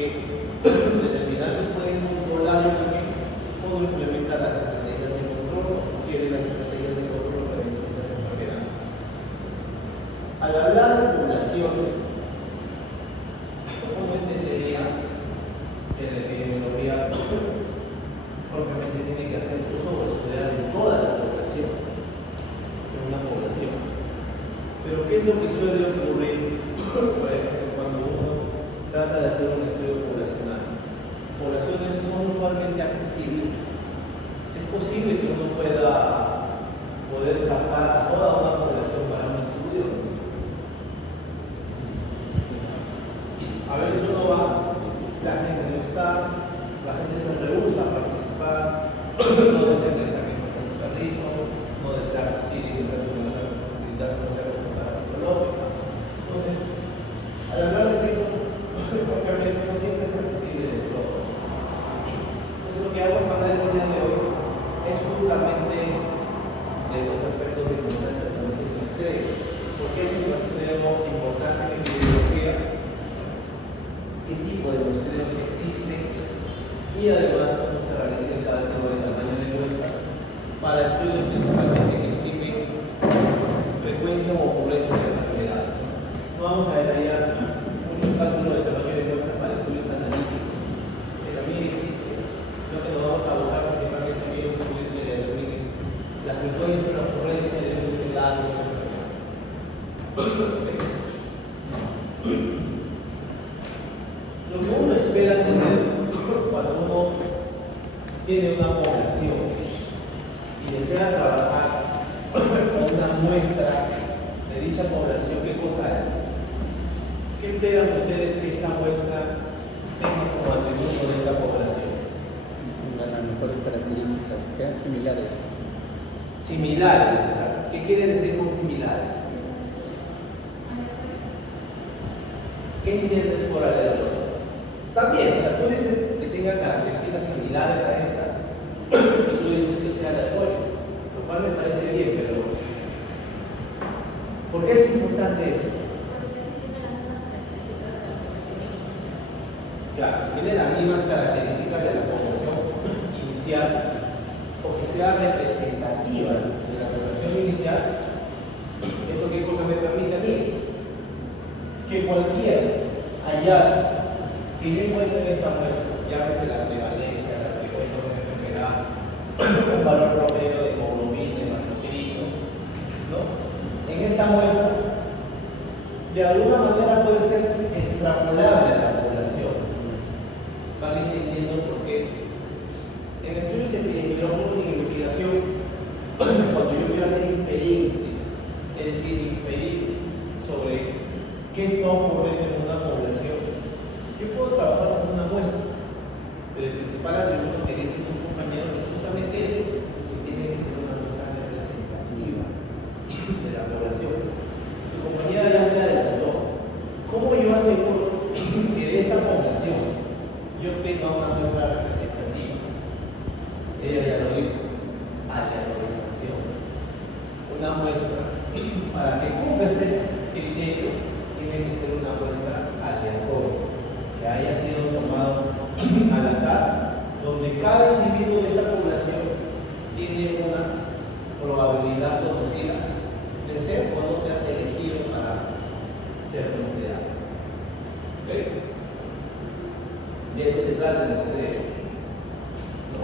que determinantes pueden controlar también cómo implementar las estrategias de control o sugiere las estrategias de control para distintas enfermedades. Al hablar de poblaciones, ¿cómo entendería que la epidemiología propiamente tiene que hacer uso o estudiar en toda la población, en una población? Pero ¿qué es lo que suele ocurrir, por ejemplo, cuando uno trata de hacer un estudio poblacional? Poblaciones son usualmente accesibles. Es posible que uno pueda poder captar a toda una población para un estudio. A veces uno va, la gente no está, la gente se rehúsa a participar, no desea interesar que muestre su carrito, no desea asistir y brindar su consulta psicológica. Entonces, al hablar de sexo, propiamente no siempre es accesible de todo. Entonces, lo que hago es hablar el día de hoy es justamente de los aspectos de importancia de los muestreos. Porque es un muestreo importante en epidemiología, qué tipo de muestreos existen y además cómo se realiza el cálculo del tamaño de muestra para estudios principalmente que estimen frecuencia o ocurrencia de enfermedades. No vamos a detallar mucho cálculo del tamaño de muestra para estudios analíticos, que también existe. Lo que nos vamos a buscar principalmente en los estudios que determinen la frecuencia o la ocurrencia de un desenlace de una enfermedad. Lo que uno espera tener cuando uno tiene una población y desea trabajar con una muestra de dicha población, ¿qué cosa es? ¿Qué esperan ustedes que esta muestra tenga como atributo de esta población? Las mejores características, sean similares. Similares, exacto. ¿Qué quiere decir con similares? ¿Qué entiendes por aleatorio? También, o sea, tú dices que tenga características similares a esta, y tú dices que sea aleatorio, lo cual me parece bien, pero ¿por qué es importante eso? Claro, si tiene las mismas características de la población inicial, o que sea representativa de la población inicial, ¿eso qué cosa me permite a mí? Que cualquier hallazgo que yo encuentre en esta muestra, llámese la prevalencia, la frecuencia de una enfermedad, un valor promedio de hemoglobina, hematocrito, ¿no? En esta muestra, de alguna manera puede ser extrapolable a la población. ¿Van entendiendo por qué? En estudios epidemiológicos y en investigación, cuando yo quiero hacer inferencia, es decir, inferir sobre qué está ocurriendo en una población, yo puedo trabajar con una muestra, pero el principal atributo que dicen sus compañeros es justamente eso, que tiene que ser una muestra representativa de la población. Su compañera ya se adelantó. ¿Cómo yo aseguro que de esta población yo tenga una muestra representativa? Ella ya lo dijo, aleatorización. Una muestra, para que cumpla este criterio, tiene que ser una muestra aleatoria, que haya sido tomado al azar, donde cada individuo de esta población tiene una probabilidad conocida de ser o no ser elegido para ser considerado. ¿Okay? De eso se trata el muestreo. ¿No?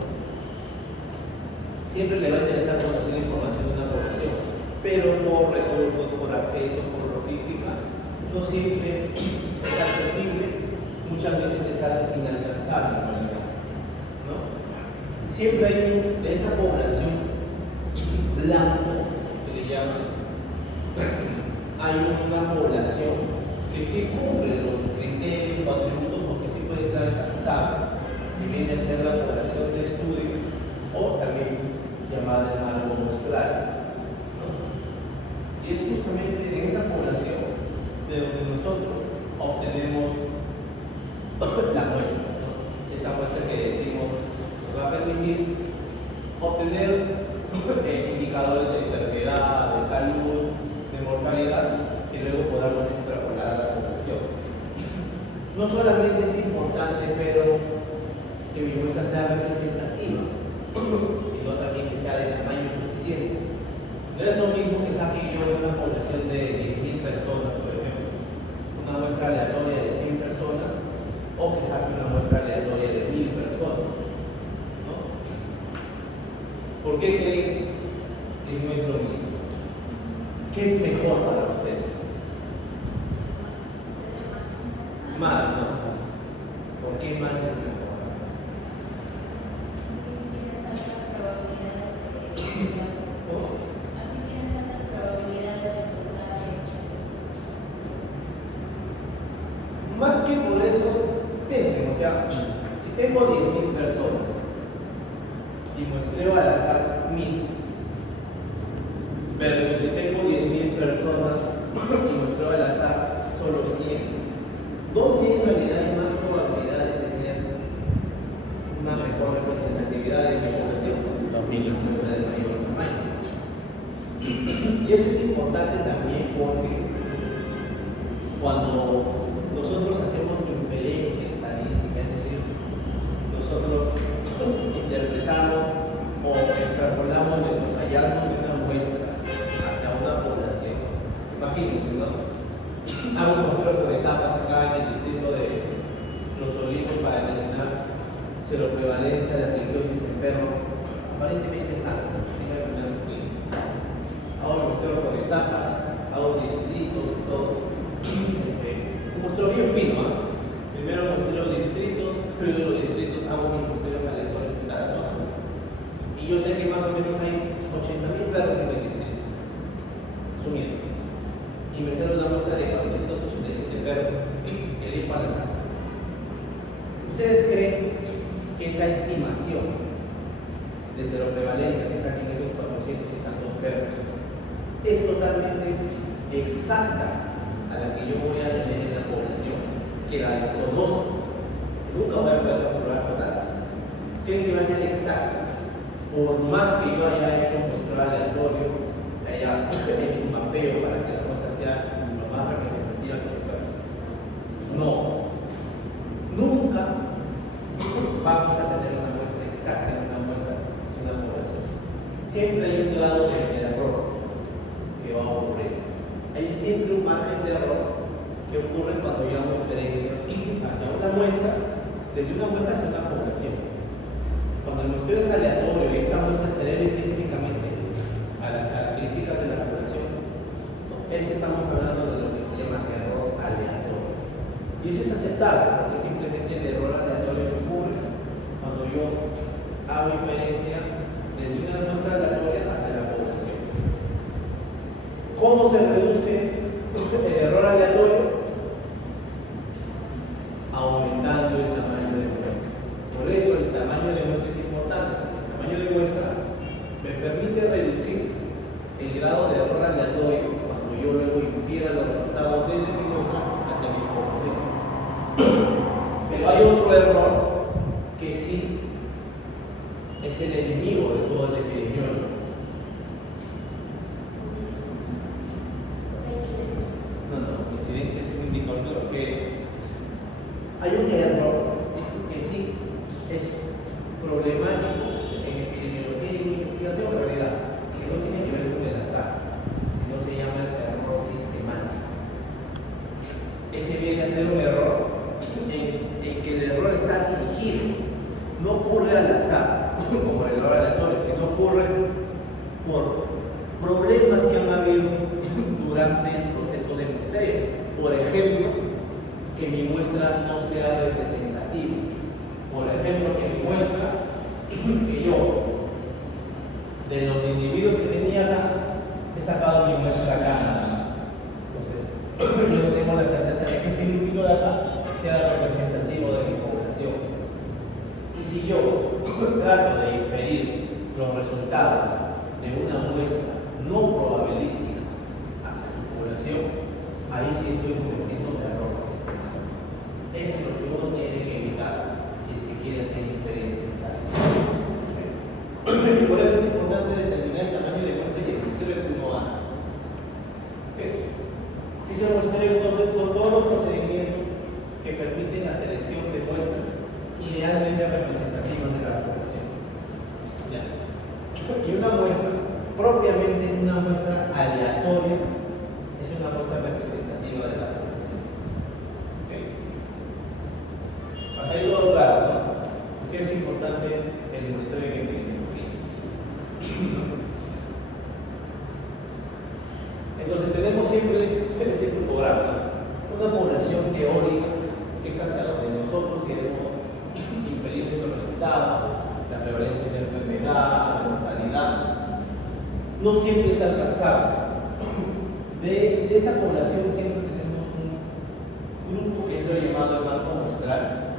Siempre le va a interesar conocer información de una población, pero por recursos, por acceso, por logística, no siempre es accesible, muchas veces es algo inalcanzable en realidad, ¿no? Siempre hay de esa población blanco, que le llaman, hay una población que sí cumple los criterios o atributos porque sí puede ser alcanzable, que viene a ser la población de estudio o también llamada el marco muestral, ¿no? Y es justamente en esa población de donde nosotros obtenemos la muestra, ¿no? Esa muestra que decimos nos va a permitir obtener indicadores de enfermedad, de salud, de mortalidad, que luego podamos extrapolar a la población. No no solamente es importante, pero que mi muestra sea representativa, sino también que sea de tamaño suficiente. No es lo mismo que saque yo de una población de 10.000 personas, por ejemplo, una muestra aleatoria de 100 personas, o que saque una muestra aleatoria de 1.000 personas, ¿no? ¿Por qué creen que no es lo mismo? ¿Qué es mejor para ustedes? Más, ¿no? ¿Por qué más es mejor? Más que por eso, piensen, o sea, si tengo 10.000 personas y muestreo al azar 1.000, versus si tengo 10.000 personas y muestreo al azar solo 100, ¿dónde en realidad hay más probabilidad de tener una mejor representatividad de mi población? En la muestra de mayor tamaño. Y eso es importante también porque cuando nosotros hacemos inferencia estadística, es decir, nosotros interpretamos o extrapolamos nuestros hallazgos de una muestra hacia una población. Imagínense, ¿no? Hago un muestreo por etapas acá en el distrito de Los Olivos para determinar seroprevalencia de artritis en perros aparentemente sanos. Hago un muestreo por etapas, hago distritos y todo. Un muestreo bien fino, ¿eh? Primero muestreo distritos, luego los distritos hago mis muestreos aleatorios en cada zona. Y yo sé que más o menos hay 80.000 perros en el distrito, asumiendo. Y me sale una muestra de 487 perros, elijo al azar. ¿Ustedes creen que esa estimación de seroprevalencia que saquen esos 400 y tantos perros es totalmente exacta a la que yo voy a tener en la población, que la desconozco? Nunca voy a poder calcular total. ¿Creen que va a ser exacta? Por más que yo haya hecho un muestreo aleatorio, que haya hecho un mapeo para que la muestra sea lo más representativa que se pueda. No. Nunca vamos a tener una muestra exacta en una muestra de una población. Siempre hay un grado de error que va a ocurrir. Hay siempre un margen de error que ocurre cuando yo hago inferencia hacia una muestra, desde una muestra hacia una población. Cuando el muestreo es aleatorio y esta muestra se debe intrínsecamente a las características de la población, estamos hablando de lo que se llama error aleatorio. Y eso es aceptable, porque simplemente el error aleatorio ocurre cuando yo hago inferencia desde una muestra aleatoria hacia la población. ¿Cómo se reduce el error aleatorio? Aumentando el tamaño de muestra. Por eso el tamaño de muestra es importante. El tamaño de muestra me permite reducir el grado de error aleatorio cuando yo luego infiera los resultados desde mi muestra hacia mi población. Pero hay otro error que sí es el enemigo de todo el epidemiólogo. Coincidencia es un indicador que hay un error que sí es problemático en epidemiología y en investigación, en realidad, que no tiene que ver con el azar, sino se llama el error sistemático. Ese viene a ser un error en que el error está dirigido, no ocurre al azar, como el error aleatorio, sino ocurre por problemas que han habido durante el proceso de muestreo. Por ejemplo, que mi muestra no sea representativa. Por ejemplo, que mi muestra, que yo, de los individuos que tenía acá, he sacado mi muestra acá. Entonces, yo no tengo la certeza de que este grupito de acá sea representativo de mi población. Y si yo trato de inferir los resultados de una muestra no probabilística hacia su población, ahí sí estoy cometiendo un error sistemático. Eso es lo que uno tiene que evitar si es que quiere hacer inferencias estadísticas. Y por eso es importante determinar el tamaño de muestra y el muestreo que uno hace. Ese muestreo entonces son todos los procedimientos que permiten muestras representativas de la población. ¿Ya? Y una muestra, propiamente una muestra aleatoria, es una muestra representativa de la población. ¿Okay? Hasta ahí todo claro, ¿no? Porque es importante el muestreo que tiene. Entonces tenemos siempre en este fotograma una población teórica que es hacia donde nosotros queremos inferir estos resultados, la prevalencia de la enfermedad, la mortalidad. No siempre es alcanzable. De esa población siempre tenemos un grupo que es lo llamado el marco muestral,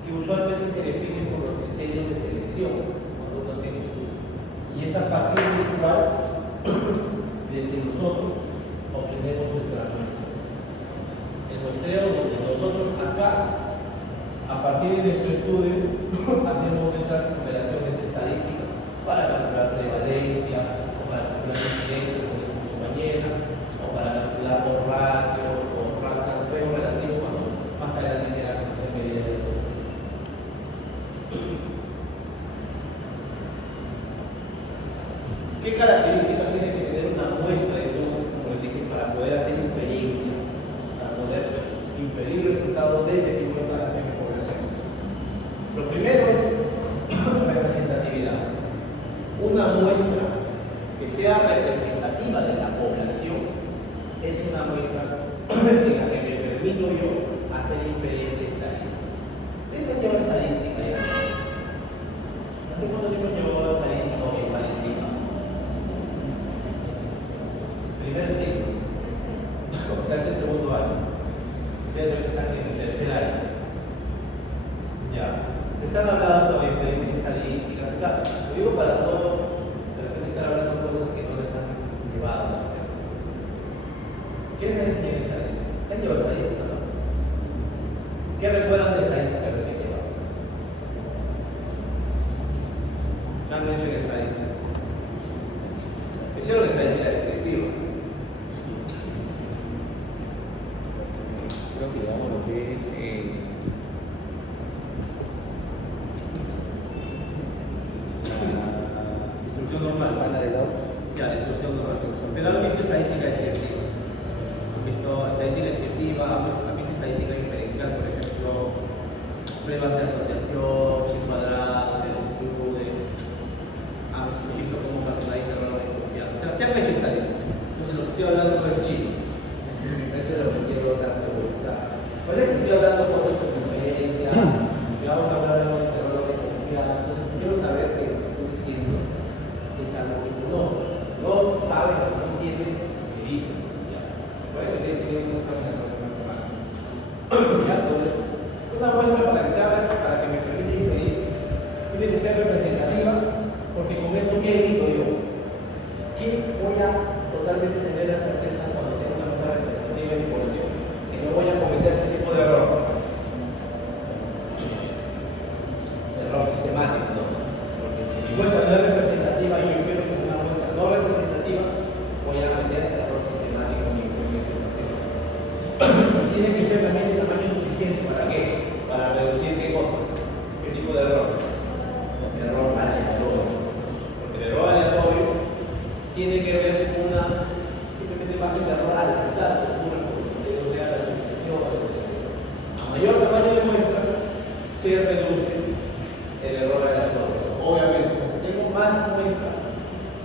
que usualmente se define por los criterios de selección cuando uno hace el estudio. Y es a partir del cual de nosotros obtenemos nuestra muestra. El muestreo donde nosotros acá, a partir de nuestro estudio, hacemos nuestras operaciones estadísticas para calcular prevalencia, o para calcular incidencia con el compañera, o para calcular los ratios, o ratios relativos cuando más adelante queramos hacer medidas de esto. ¿Qué características tiene que tener una muestra, entonces, como les dije, para poder hacer inferencia, para poder inferir resultados de ese tipo de instalación de población? Lo primero es representatividad. Una muestra que sea representativa de la población es una muestra en la que me permito yo hacer inferencia estadística. ¿Ustedes han llevado estadística ya? ¿Hace cuánto tiempo han llevado estadística o estadística? Primer ciclo. O sea, es el segundo año. Ustedes están en el tercer año. Ya. Les han hablado sobre inferencia estadística. O sea, lo digo para todo, de repente estar hablando de cosas que no les han llevado. ¿Quiénes han enseñado estadística? ¿Han llevado estadística, no? ¿Qué recuerdan de estadística que han llevado? ¿Qué han hecho en estadística? Hicieron estadística descriptiva. Creo que digamos lo que es Distribución normal. pana de datos. Ya, distribución normal. Pero han visto estadística descriptiva. Han visto estadística descriptiva, han visto estadística diferencial, por ejemplo, pruebas de asociación, x cuadrado, se exclude. Han visto cómo calcular intervalos de confianza. O sea, se han hecho estadísticas. Entonces, lo que estoy hablando no es chino. Eso es lo que quiero dar seguro. O sea, pues es que estoy hablando de cosas con conferencia, y vamos a hablar de un intervalo de confianza. Entonces, quiero saber que lo que estoy diciendo es algo que conocen. Si no saben o no entienden, me dicen. Recuerden que ustedes tienen un examen la próxima semana. ¿Ya? Entonces, una muestra para que se abra, para que me permita inferir, tiene que ser representativa, porque con esto, ¿qué digo yo? ¿Qué voy a totalmente tener la certeza cuando tengo una muestra representativa de mi población? Que no voy a cometer este tipo de error. Error sistemático, ¿no? Porque si mi muestra no es representativa y yo infiero con una muestra no representativa, voy a meter error sistemático en mi información. Tiene que ser también de tamaño suficiente. ¿Para qué? Para reducir qué cosa. ¿Qué tipo de error? Error aleatorio. Porque el error aleatorio tiene que ver con una simplemente margen de error al azar que ocurre por el criterio de la utilización o de selección. A mayor tamaño de muestra, se reduce el error aleatorio. Obviamente, si tengo más muestra,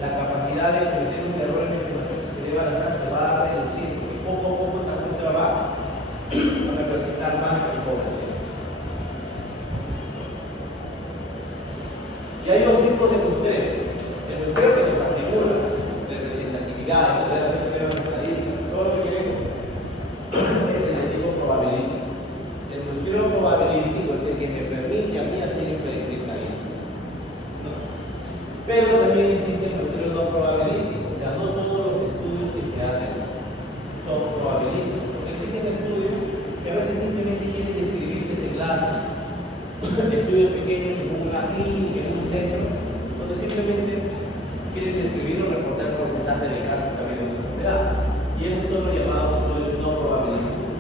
la capacidad de cometer un error en la información que se debe al azar se va a reducir, porque poco a poco esa muestra va a representar más a mi población. Y hay dos tipos de muestreo. El muestreo que nos asegura representatividad, poder hacer pruebas estadísticas, todo lo que queremos, es el tipo probabilístico. El muestreo probabilístico es el que me permite a mí hacer inferencia estadística. ¿No? Pero también existe el muestreo no probabilístico, o sea, no todos los estudios que se hacen son probabilísticos, porque existen estudios que a veces simplemente quieren describir desenlaces, estudios pequeños en una clínica, en un centro, donde simplemente quieren describir o reportar el porcentaje de casos que ha habido en la enfermedad. Y esos son los llamados estudios no probabilísticos.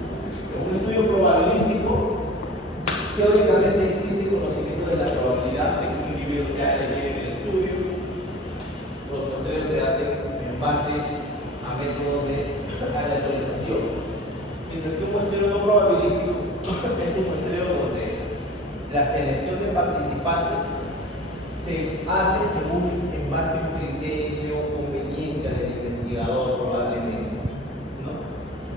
En un estudio probabilístico, teóricamente existe existe conocimiento de la probabilidad de que un individuo sea elegido en el estudio. Los muestreos se hacen en base a métodos de aleatorización. Mientras que un muestreo no probabilístico es un muestreo donde la selección de participantes se hace en base a un criterio o conveniencia del investigador probablemente, ¿no?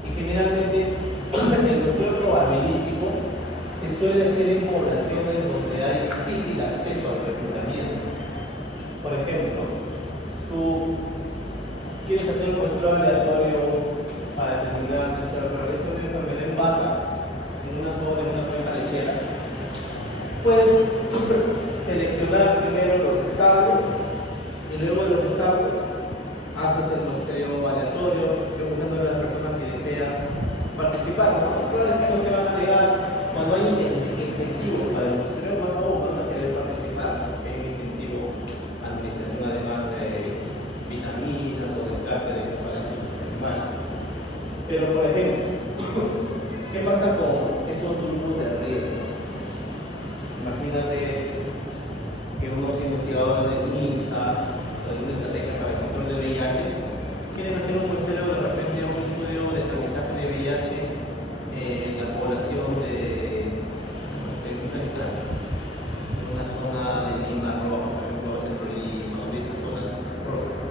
Y generalmente el muestreo probabilístico se suele hacer en poblaciones donde hay difícil acceso al reclutamiento. Por ejemplo, tú quieres hacer un muestreo aleatorio para determinar si la prevalencia de enfermedad en vacas en una zona de una cuenca lechera. Puedes seleccionar primero los establos y luego de los establos haces el muestreo aleatorio preguntando a las personas si desean participar. ¿No? Claro que no se van a negar cuando hay incentivos para el muestreo, más aún van a querer participar. Hay un incentivo administración además de vitaminas o descarte de animales. Pero por ejemplo, ¿qué pasa con esos grupos de riesgo? Imagínate que unos investigadores de MINSA o de una estrategia para el control de VIH quieren hacer un muestreo de repente un estudio de aterrizaje de VIH en la población de una zona de Lima Roja, por ejemplo, centro de Lima, donde estas zonas rosas.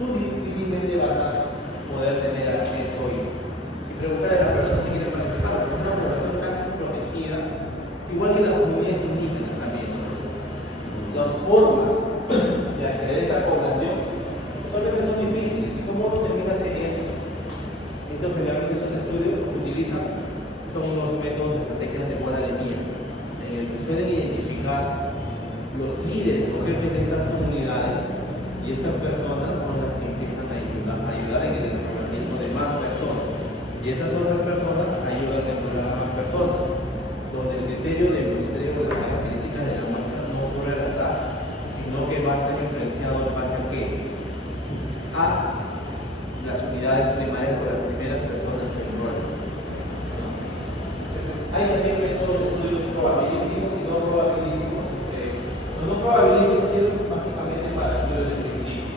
Tú difícilmente vas a poder tener acceso y preguntarle a las personas si quieren participar, porque es una población tan protegida, igual que las comunidades indígenas también, ¿no? Las formas de acceder a esa población solamente son difíciles. ¿Y cómo uno termina accediendo? Esto generalmente es un estudio que utilizan, son unos métodos de estrategias de bola de nieve, en el que suelen identificar los líderes o jefes de estas comunidades, y estas personas son las que empiezan a ayudar en el enrolamiento de más personas, y esas otras personas ayudan a enrolar a más personas, donde el criterio de muestreo de las características de la muestra no ocurre al azar, sino que va a estar influenciado en base a qué? A las unidades primarias por las primeras personas que enrolan. Entonces, hay también métodos de estudios probabilísticos y no probabilísticos. Los no probabilísticos sirven básicamente para estudios descriptivos.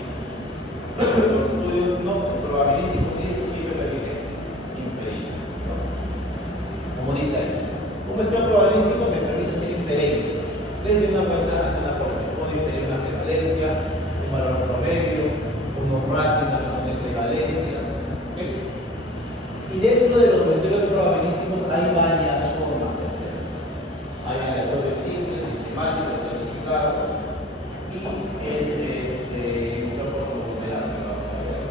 Los estudios no probabilísticos sí, eso sí me permite inferir, ¿no? Como dice ahí, un muestreo probabilístico me permite hacer inferencia. Desde una muestra hacia una población puedo inferir una prevalencia, un valor promedio, unos ratios, una relación de prevalencias. ¿Okay? Y dentro de los muestreos probabilísticos hay varias formas de hacerlo. Hay aleatorio simple, sistemático, estratificado y el muestreo por conglomerado que vamos a ver.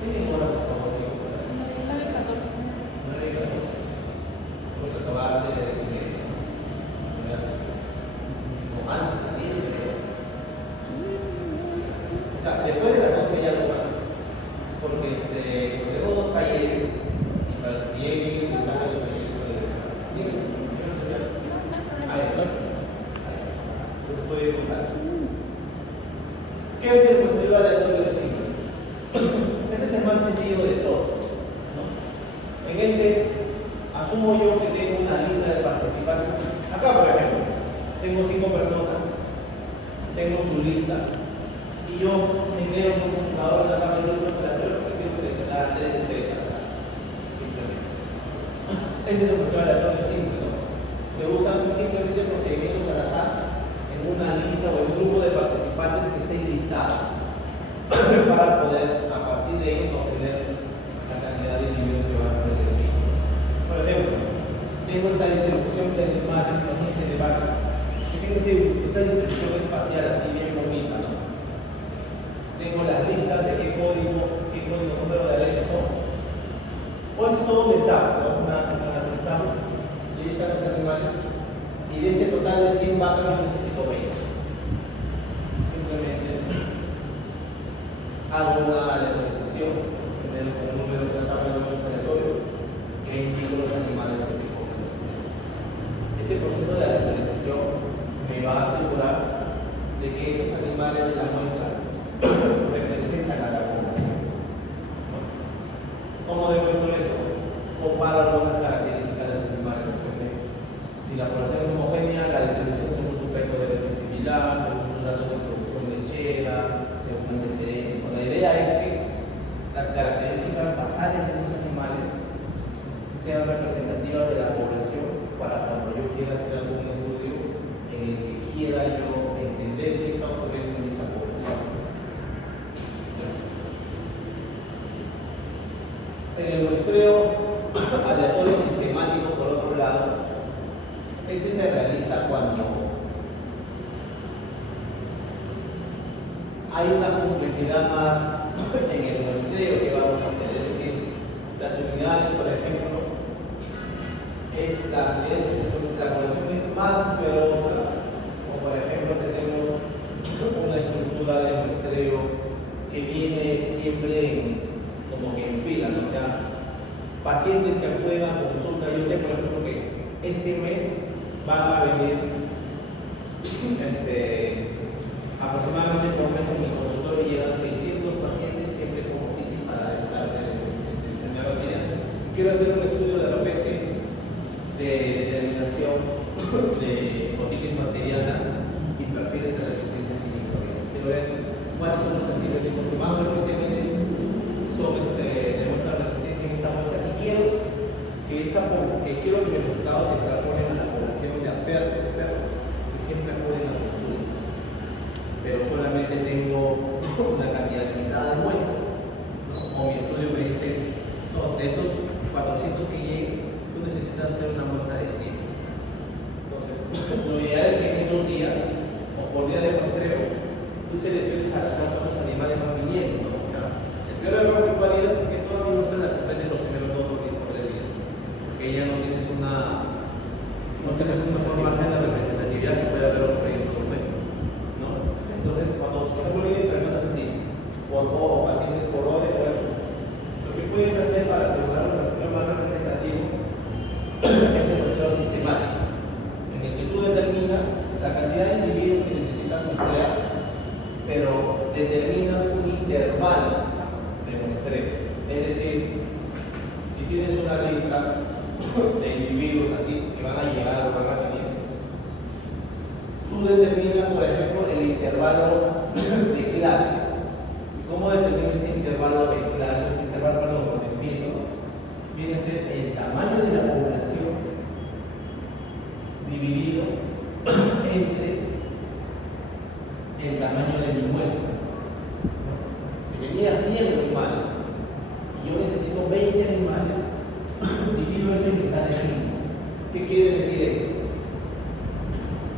¿Tienen hora, por favor? 9:14. 9:14. Vamos a acabar de decir que no me haces no, antes de las 10, creo. O sea, después de las 12 hay algo más. Porque tenemos dos talleres y para el que lleguen y salgan los talleres pueden regresar. Díganme, ¿qué es especial? A ver, les puedo contar. ¿Qué es el muestreo aleatorio simple? Este es el más sencillo de todos, ¿no? En asumo yo que tengo una lista de participantes. Acá, por ejemplo, tengo 5 personas, tengo su lista, y yo genero un computador de la grupos aleatorios porque quiero seleccionar a 3 de ustedes al azar. Simplemente. Este es el muestreo aleatorio simple, ¿no? Se usan simplemente procedimientos al azar en una lista o en un grupo de participantes que estén listados para poder, a partir de ellos, obtener la cantidad de individuos que van a ser elegidos. Por ejemplo, tengo esta distribución de animales, imagínense de vacas, que tengo esta distribución espacial así bien bonita, ¿no? Tengo las listas de qué código, número de veces son. O esto es todo un estado, ¿no? Una estado, y ahí están los animales, y de este total de 100 vacas yo necesito 20. Simplemente hago una aleatorización, genero un número de tabla de números aleatorios e indico los animales que tengo. Este proceso de aleatorización me va a asegurar de que esos animales de la muestra representan a la población. ¿Cómo demuestro eso? Comparo algunas características de los animales. Si la población es homogénea, se realiza cuando hay una complejidad más en el muestreo que vamos a hacer. Es decir, las unidades, por ejemplo, la población es más numerosa, o por ejemplo tenemos una estructura de muestreo que viene siempre como que en fila, ¿no? O sea, pacientes que acuden a consulta. Yo sé, por ejemplo, que este mes van a venir aproximadamente por mes en mi consultorio llegan 600 pacientes siempre con otitis para estar en primera día. Quiero hacer un estudio de repente de determinación de otitis bacteriana y perfiles de resistencia antimicrobiana. Quiero ver cuáles son los antibióticos que más frecuentemente demuestran resistencia en esta muestra, y quiero que los resultados se extrapolen a la población de perros que siempre acuden a consulta, pero solamente tengo una cantidad limitada de muestras, ¿no? O mi estudio me dice, no, de esos 400 que lleguen, tú necesitas hacer una muestra de 100. Entonces, lo ideal es que en esos días, o por día de muestreo, tú selecciones al azar cuántos animales van viniendo, ¿no? O sea, el peor error que tú harías es que toda mi muestra la completes los primeros 2 o 3 días, porque ya no tienes una forma de representatividad que puede haber un proyecto completo, ¿no? Entonces, cuando por ejemplo vienen personas así, por O o pacientes por O de hueso, lo que puedes hacer para asegurar un muestreo más representativo es el muestreo sistemático, en el que tú determinas la cantidad de individuos que necesitan muestrear, pero determinas un intervalo de muestreo. Es decir, si tienes una lista de individuos así que van a llegar o van a venir, tú determinas, por ejemplo, el intervalo de clase. ¿Cómo determinas este intervalo de clase? Este intervalo, perdón, cuando empiezo, viene a ser el tamaño de la población dividido entre el tamaño de mi muestra. Si venía 100 animales y yo necesito 20 animales, divido esto y me sale 5. ¿Qué quiere decir esto?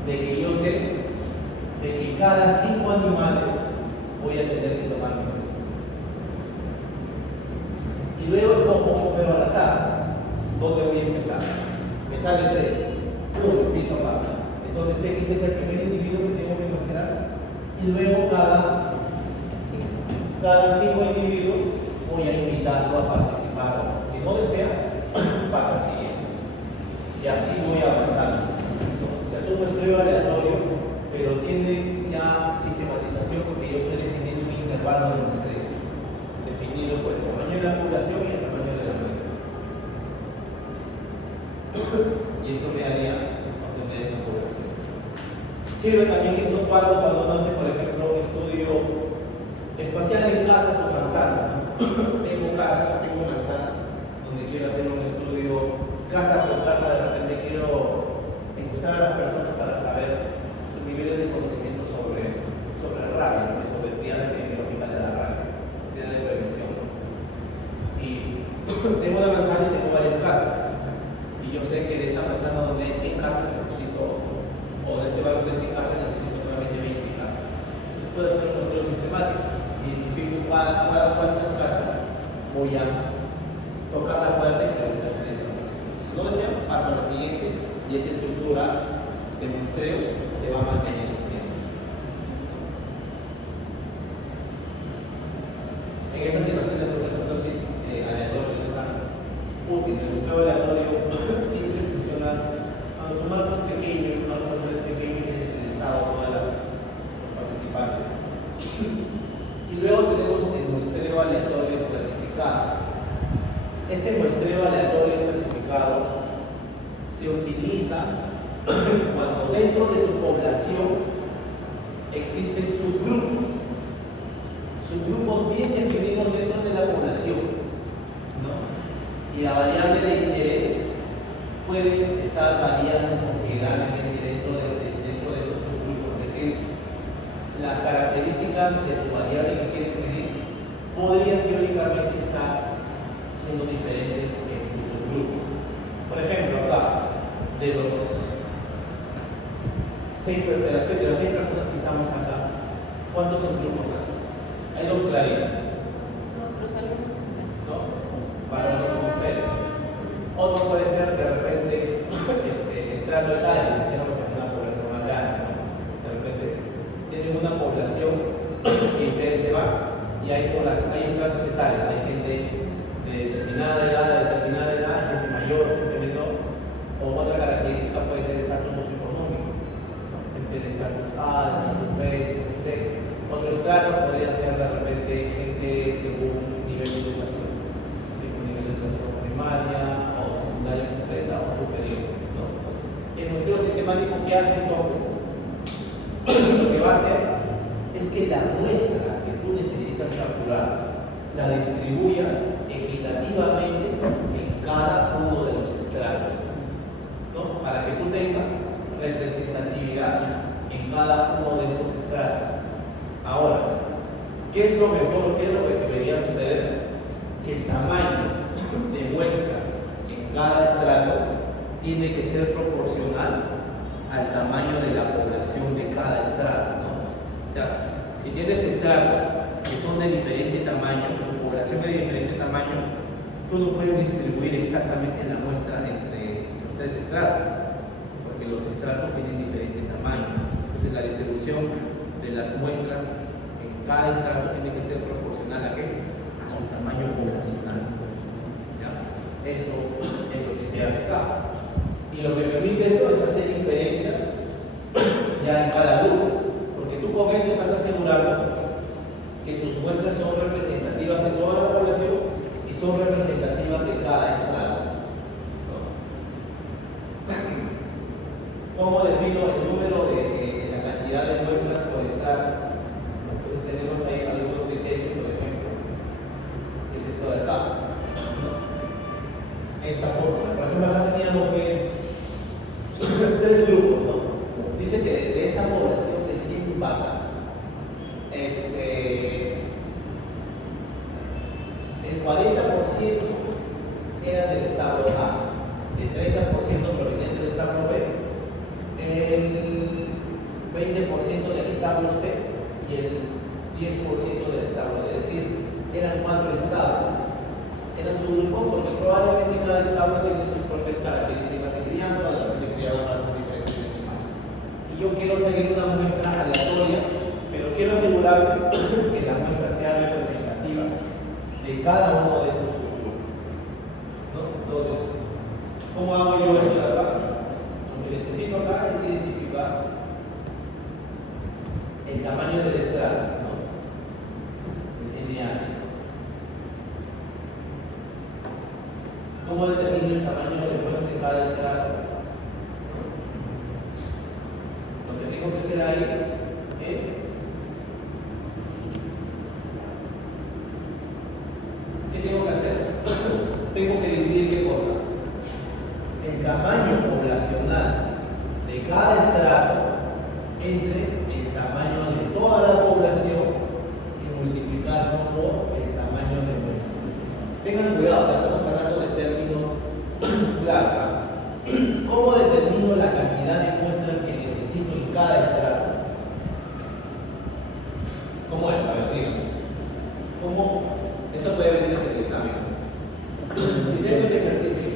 De que yo sé de que cada 5 animales voy a tener que tomar mi muestra. Y luego escojo un número al azar. ¿Dónde voy a empezar? Me sale 3. Empiezo a bajar. Entonces sé que este es el primer individuo que tengo que muestrar. Y luego cada 5 individuos voy a invitarlo a participar. Si no desea, pasa al siguiente. Y así voy avanzando. O sea, es un muestreo aleatorio, pero tiene ya sistematización porque yo estoy definiendo un intervalo de muestreo, definido por el tamaño de la población y el tamaño de la muestra. Y eso me haría obtener esa población. Sirve también esto cuando uno hace, por ejemplo, un estudio espacial en casas o manzanas. Tengo casas o tengo manzanas donde quiero hacer un estudio casa por casa. De repente quiero encontrar a las personas para saber sus niveles de conocimiento sobre rabia, sobre actividad epidemiológica de la rabia, actividad de prevención. Y tengo una manzana y tengo varias casas. Y yo sé que de esa manzana donde hay 100 casas necesito, o de ese barrio de 100 casas necesito solamente 20 casas. Entonces puedo hacer un estudio sistemático. Identifico cuántas casas voy a tocar la puerta y preguntar si les va. Si no desean, paso a la siguiente y esa estructura de muestreo se va manteniendo siempre. En esa situación de muestreo aleatorio es tan útil. El muestreo aleatorio siempre funciona cuando son marcos pequeños, marcos pequeños en el estado, todas las participantes. Y luego tenemos el muestreo aleatorio estratificado. Este muestreo aleatorio estratificado se utiliza cuando dentro de tu población existen subgrupos bien definidos dentro de la población, ¿no? Y la variable de interés puede estar variando considerablemente dentro de estos subgrupos. Es decir, las características de tu variable que quieres medir podrían teóricamente estar siendo diferentes en tus subgrupos. Por ejemplo, acá, de los de las 6 personas que estamos acá, ¿cuántos subgrupos hay? Hay 2 claritas, Los alumnos ¿no? Varones y mujeres. Otro puede ser de repente estrato etario, si hiciéramos aquí una población más grande, ¿no? De repente tienen una población que ustedes se van y hay estratos etarios, hay gente de determinada edad, gente mayor, gente menor, o otra característica puede ser estatus socioeconómico, gente de estatus A, de estatus B, estatus C. Otro estrato podría ser de repente gente según nivel de educación, tipo nivel de educación primaria o secundaria completa o superior, ¿no? En nuestro sistemático, ¿qué hace entonces? Lo que va a hacer es que la muestra que tú necesitas calcular la distribuyas equitativamente en cada uno de los estratos, ¿no? Para que tú tengas representatividad en cada uno de estos estratos. Ahora, ¿qué es lo mejor? ¿Qué es lo que debería suceder? Que el tamaño de muestra en cada estrato tiene que ser proporcional al tamaño de la población de cada estrato, ¿no? O sea, si tienes estratos que son de diferente tamaño, su población es de diferente tamaño, tú no puedes distribuir exactamente la muestra entre los 3 estratos, porque los estratos tienen diferente tamaño. Entonces la distribución de las muestras en cada estrato tiene que ser proporcional ¿a qué? A su tamaño poblacional. ¿Ya? Eso es lo que se hace acá. Y lo que permite esto es hacer inferencias ya en cada grupo, porque tú con esto estás asegurando que tus muestras son representativas de toda la población y son representativas de cada estrato, ¿no? ¿Cómo defino el número de la cantidad de muestras por estar? Pues tenemos ahí algunos criterios, por ejemplo, que es esto de acá, ¿no? Esta forma. Por ejemplo, acá teníamos que 3 grupos, ¿no? Dice que de esa población de 100 vacas, el 40% era del establo A, el 30% proveniente del establo B, el 20% del establo C y el 10% del establo D. Es decir, eran 4 establos. Eran subgrupos porque probablemente cada establo tiene sus propias características de crianza, de repente criaban razas diferentes de animales. Y yo quiero seguir una muestra aleatoria, pero quiero asegurarme que la muestra sea representativa de cada uno de estos subgrupos, ¿no? Entonces, ¿cómo hago yo esto de acá? Lo que necesito acá es identificar el tamaño del estrato, ¿no? El NH. ¿Cómo determino el tamaño de muestra en cada estrato? Lo que tengo que hacer ahí es ¿qué tengo que hacer? Tengo que dividir ¿qué cosa? El tamaño poblacional de cada estrato entre el tamaño de toda la población y multiplicarlo por el tamaño de muestra. Tengan cuidado, o sea, estamos hablando de términos claros. ¿Cómo determino la cantidad de muestras que necesito en cada estrato? ¿Cómo es? A ver, díganme. ¿Cómo? Esto puede venir en el examen. Si tengo este ejercicio,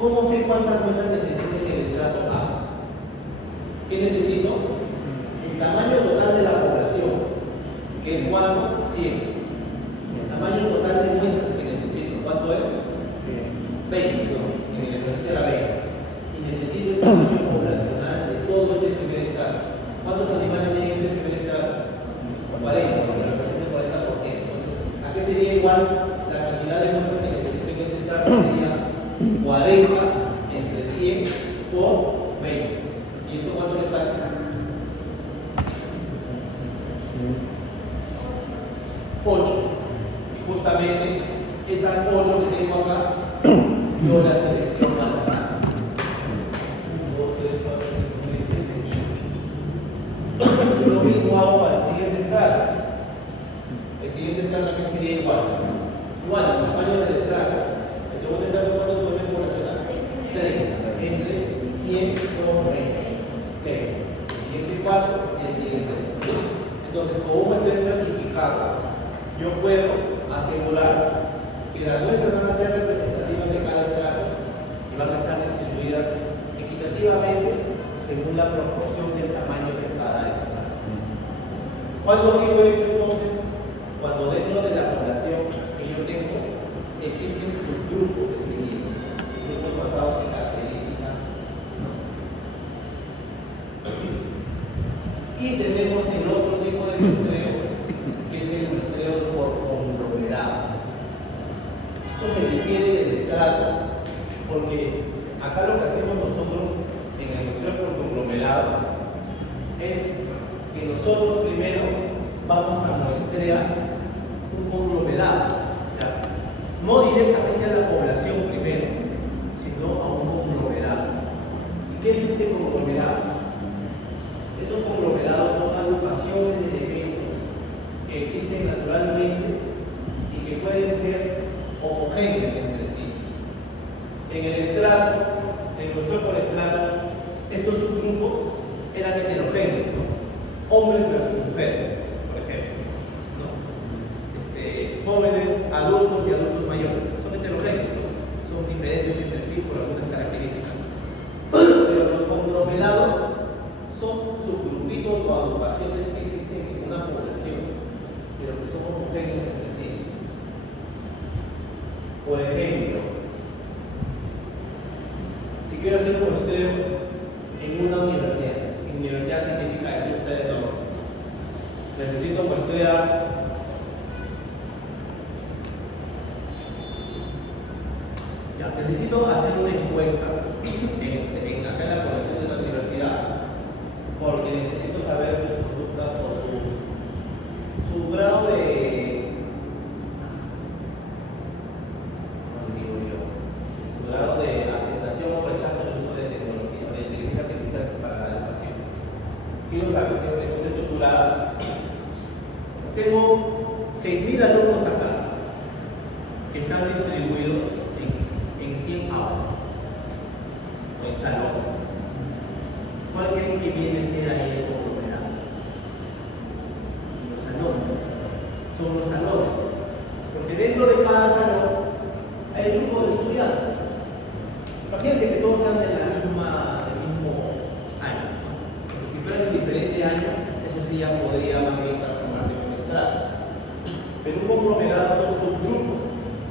¿cómo sé cuántas muestras necesito en el estrato A? ¿Qué necesito? El tamaño total de la población, que es ¿cuánto? 100. El tamaño total de muestras que necesito, ¿cuánto es? 20, perdón. En el ejercicio era 20. Y necesito el tamaño poblacional de todo este primer estrato. ¿Cuántos animales hay en este primer estrato? 40, porque representa el 40%. Entonces, ¿a qué sería igual la cantidad de muestras que necesito en este estrato? Sería 40 entre 100 por 20. ¿Y eso cuánto le sale? 8. Y justamente esas 8 que tengo acá, yo las selecciono al azar. 1, 2, 3, 4, 5, 6, 7 y 8. Yo lo mismo hago para el siguiente estrato. El siguiente estrato aquí sería igual. Igual, el tamaño del estrato. El segundo estrato, ¿cuánto es su poblacional? 30. Entre 100 por 20. 6. 4 y el siguiente. Entonces, con un muestreo estratificado, yo puedo asegurar que las muestras van a ser representativas de cada estrato y van a estar distribuidas equitativamente según la proporción del tamaño de cada estrato. ¿Cuándo sirve esto entonces? Cuando dentro de la población que yo tengo existen subgrupos definidos, grupos basados en características, ¿no? Y tenemos el otro tipo de muestreo, que es el muestreo por conglomerado. Esto se difiere del estrato, porque acá lo que hacemos nosotros en el muestreo por conglomerado es que nosotros primero vamos a muestrear un conglomerado, o sea, no directamente a la población primero, sino a un conglomerado. ¿Y qué es este conglomerado? Estos conglomerados son agrupaciones de elementos que existen naturalmente y que pueden ser homogéneos entre sí. En el estrato, en nuestro por estrato, estos subgrupos eran heterogéneos, ¿no? Hombres versus mujeres, por ejemplo, ¿no? Jóvenes, adultos y adultos mayores, son heterogéneos, ¿no? Son diferentes entre sí por algunas características. Pero los conglomerados son subgrupitos o agrupaciones que existen en una población, pero que son homogéneos entre sí. Por ejemplo, si quiero hacer un muestreo en una universidad, en universidad significa eso, ustedes no. Necesito muestrear necesito hacer una encuesta acá en la población de la universidad, porque necesito saber sus conductas o su grado de su grado de aceptación o rechazo del uso de tecnología, de inteligencia artificial para la educación. Quiero saber qué es estructurada. Tengo 6.000 alumnos acá que están distribuidos en 100 aulas o en salón. ¿Cuál creen que viene a ser ahí el conglomerado? Los salones. Son los salones. Porque dentro de cada salón hay un grupo de estudiantes. Imagínense que todos sean del mismo año, ¿no? Porque si fueran de diferente año, eso sí ya podría más bien transformarse en un estrato. Pero un conglomerado son subgrupos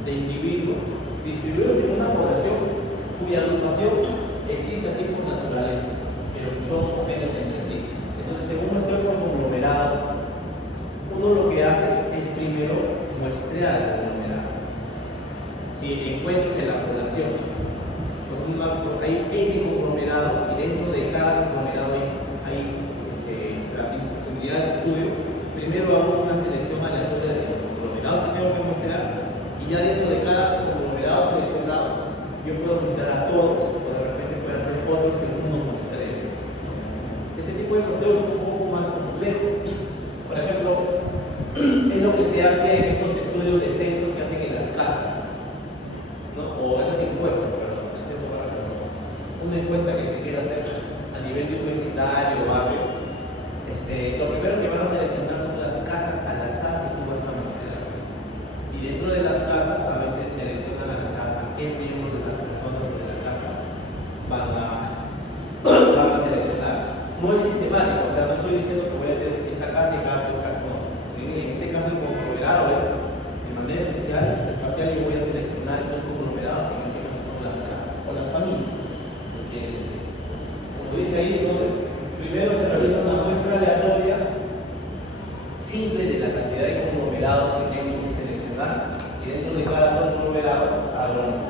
de individuos distribuidos en una población cuya agrupación existe así por naturaleza, pero que son homogéneos entre sí. Entonces, según nuestro conglomerado, uno lo que hace es primero muestrear el conglomerado. Si encuentro que la población hay N conglomerados y dentro de cada conglomerado hay la posibilidad de estudio, primero hago una selección aleatoria de los conglomerados que tengo que mostrar y ya dentro de cada conglomerado seleccionado yo puedo mostrar a todos o de repente puedo hacer otro segundo muestreo. Ese tipo de muestreo es un poco más complejo. Por ejemplo, es lo que se hace en estos estudios de censo que hacen en las casas, ¿no? O esas encuestas, perdón, el censo para una encuesta que te quiera hacer a nivel de un vecindario o barrio. Lo primero que van a seleccionar son las casas al azar que tú vas a mostrar. Y dentro de las casas a veces seleccionan al azar a qué miembros de las personas de la casa van a seleccionar. No es sistemático, o sea, no estoy diciendo que voy a hacer esta casa y cada vez casa, no. En este caso el conglomerado es de manera especial, espacial, yo voy a seleccionar estos conglomerados, que en este caso son las casas o las familias. Como dice ahí, entonces, primero se realiza una muestra aleatoria simple de la cantidad de conglomerados que tengo que seleccionar y dentro de cada conglomerado hago la muestra.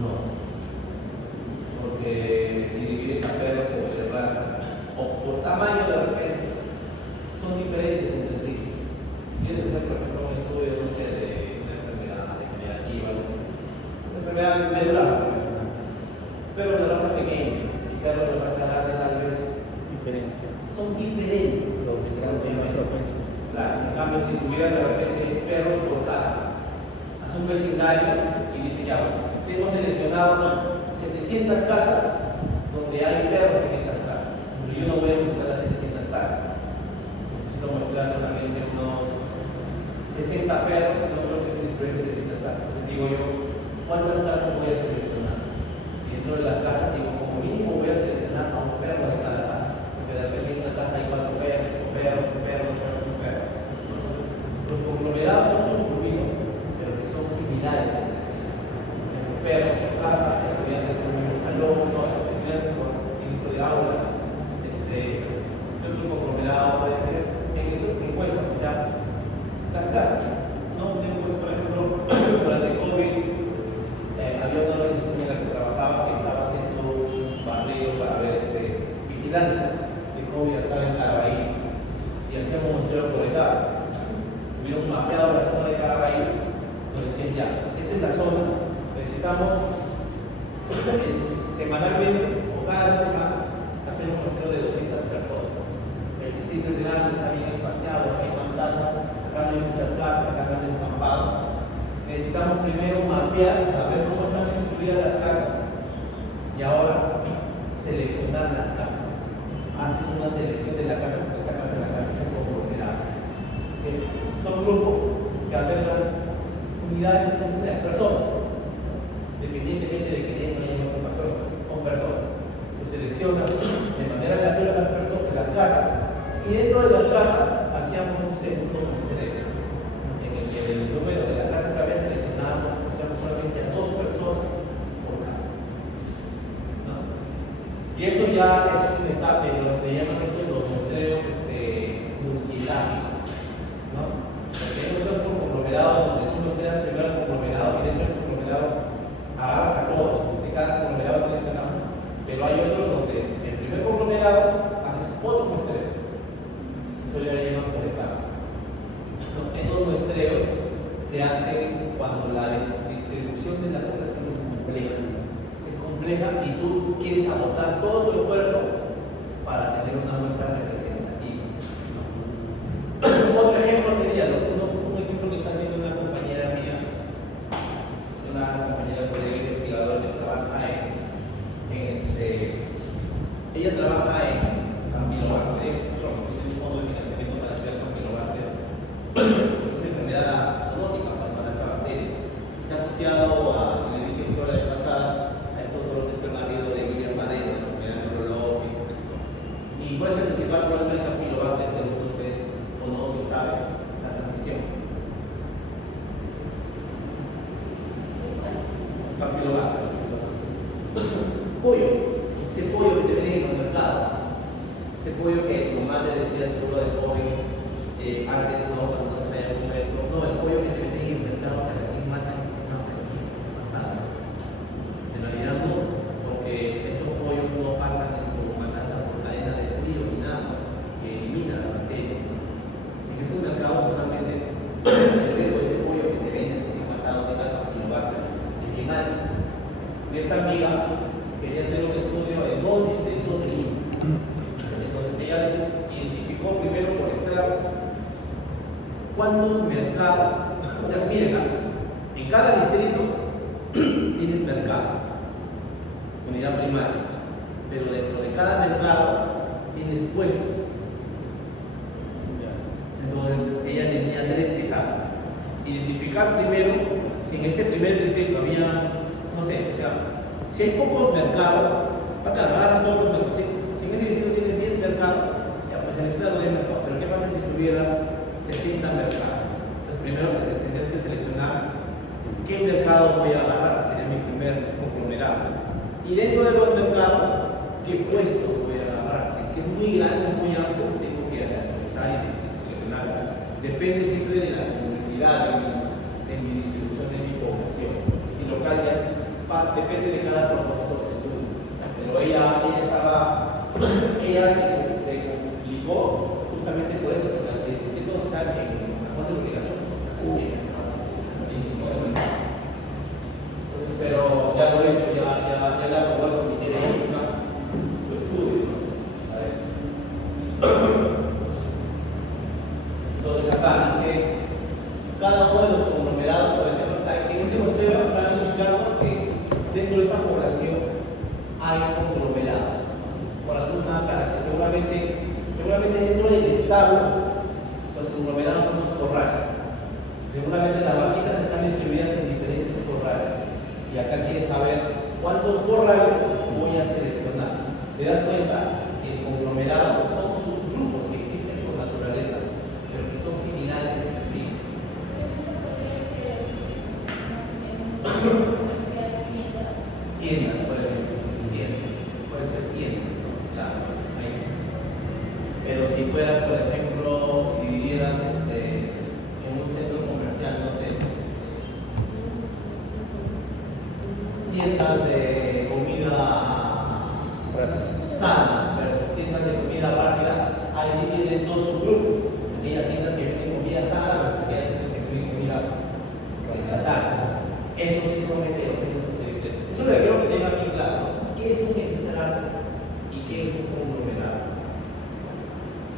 No, porque si divides a perros por raza o por tamaño de repente son diferentes entre sí. Quieres hacer, por ejemplo, un estudio, no sé, de una enfermedad degenerativa, una enfermedad medular, pero de raza pequeña y perros de raza grande tal vez son diferentes. Los migrantes más propensos. Claro, en cambio, si tuviera de repente perros por casa, haz un vecindario y dice Santiago. Hemos seleccionado 700 casas donde hay perros en esas casas. Pero yo no voy a mostrar las 700 casas. Necesito mostrar solamente unos 60 perros, no creo que distribuir 700 casas. Entonces digo yo, ¿cuántas casas voy a seleccionar? Y dentro de las casas digo, como mínimo voy a seleccionar a un perro de cada casa. Porque de repente en una casa hay 4 perros, un perro, un perro, un perro, un perro. Los conglomerados son suburbinos, pero que son similares entre sí. Perros por casa, estudiantes por un mismo salón, no, estudiantes por un grupo de aulas. Otro conglomerado puede ser en eso que encuestan, o sea, las casas. ¿No? Pues, por ejemplo, durante COVID había una organización en la que trabajaba que estaba haciendo un barrido para ver vigilancia de COVID acá en Carabalí y hacíamos muestreo por etapa. Hubieron mapeado la zona de Carabalí, nos decían ya, esta es la zona, necesitamos semanalmente o cada semana hacer un muestreo de 200 personas. El distrito es grande, está bien espaciado, acá hay más casas, acá no hay muchas casas, acá no hay descampado. Necesitamos primero mapear, saber cómo están distribuidas las casas y ahora seleccionar las casas. Haces una selección de la casa, porque esta casa es la casa es el conglomerado. Son grupos que albergan unidades de personas, independientemente de que dentro haya otro factor, son personas. Lo seleccionas de manera aleatoria las personas, las casas, y dentro de las casas hacíamos un segundo muestreo, en el que el número de la casa que había seleccionado mostramos solamente a 2 personas por casa. ¿No? Y eso ya es una etapa de lo que llaman los muestreos multilámicos. ¿No? Porque hay muchos conglomerados donde tú muestreas primero el conglomerado y dentro del conglomerado agarras a todos, de cada conglomerado seleccionamos, pero hay otros donde el primer conglomerado haces otro muestreo. Eso le llaman por etapas. ¿No? Esos muestreos se hacen cuando la distribución de la población es compleja. Es compleja y tú quieres agotar todo tu esfuerzo para tener una muestra representativa. ¿No? Otro ejemplo sería un ejemplo que está haciendo una compañera mía, una compañera colega investigadora que trabaja ella trabaja en Campylobacter, tiene un fondo de financiamiento para estudiar Campylobacter. Es una enfermedad zoonótica, para esa bacteria. Está asociado a, como le dije la vez pasada, a estos brotes que han habido de Guillain-Barré, la enfermedad neurológica. Y cuál es el principal problema del Campylobacter, según ustedes conocen o saben, la transmisión. Campylobacter. Pollo. Ese pollo que te venden en los mercados. Ese pollo que tu madre decía seguro de joven, antes no, cuando no sabía mucho esto. No, el pollo que te venden en el mercado que recién matan es una franquicia pasada. En realidad no, porque estos pollos no pasan en su matanza por cadena de frío ni nada, que elimina la bacteria. En estos mercados, usualmente, el riesgo de ese pollo que te venden recién matado de Campylobacter es bien alto. Y esta amiga quería hacer un estudio en 2 distritos de Lima. Entonces ella identificó primero por estratos cuántos mercados, o sea, miren acá, en cada distrito tienes mercados, unidad primaria, pero dentro de cada mercado tienes puestos. Entonces ella tenía 3 etapas. Identificar primero si en este primer distrito había, no sé, o sea, si hay pocos mercados, para que agarras todos los mercados. Si en ese distrito tienes 10 mercados, ya pues en este lado hay mercados. Pero ¿qué pasa si tuvieras 60 mercados? Entonces primero tendrías que seleccionar qué mercado voy a agarrar, sería mi primer conglomerado. Y dentro de los mercados, qué puesto voy a agarrar. Si es que es muy grande, muy amplio, tengo que analizar y seleccionar. Depende siempre de la comunidad, de mi distribución de mi población. Mi local ya es depende de cada propósito de estudio. Pero ella se complicó justamente por eso, porque el distrito donde está en San Juan de Lurigancho. Pero ya lo he hecho, ya le aprobó el comité de ética su estudio. Entonces acá dice cada uno de los conglomerados, por ejemplo, en este muestreo están buscando hay conglomerados, por alguna característica, seguramente dentro del establo, los conglomerados son los corrales. Seguramente las vaquitas están distribuidas en diferentes corrales. Y acá quieres saber cuántos corrales voy a seleccionar. Te das cuenta que el conglomerado son subgrupos que existen por naturaleza, pero que son similares entre sí. Tiendas, por ejemplo. Tiendas. Puede ser tiendas, ¿no? Claro, ahí. Pero si fueras, por ejemplo, si vivieras en un centro comercial, no sé, tiendas de comida sana versus tiendas de comida rápida, ahí sí tienes dos subgrupos. Aquellas tiendas que venden comida sana versus aquellas tiendas que venden comida chatarra. Esos sí son heterogéneos, son diferentes. Eso lo que quiero que tengan bien claro, ¿no? ¿Qué es un estrato y qué es un conglomerado?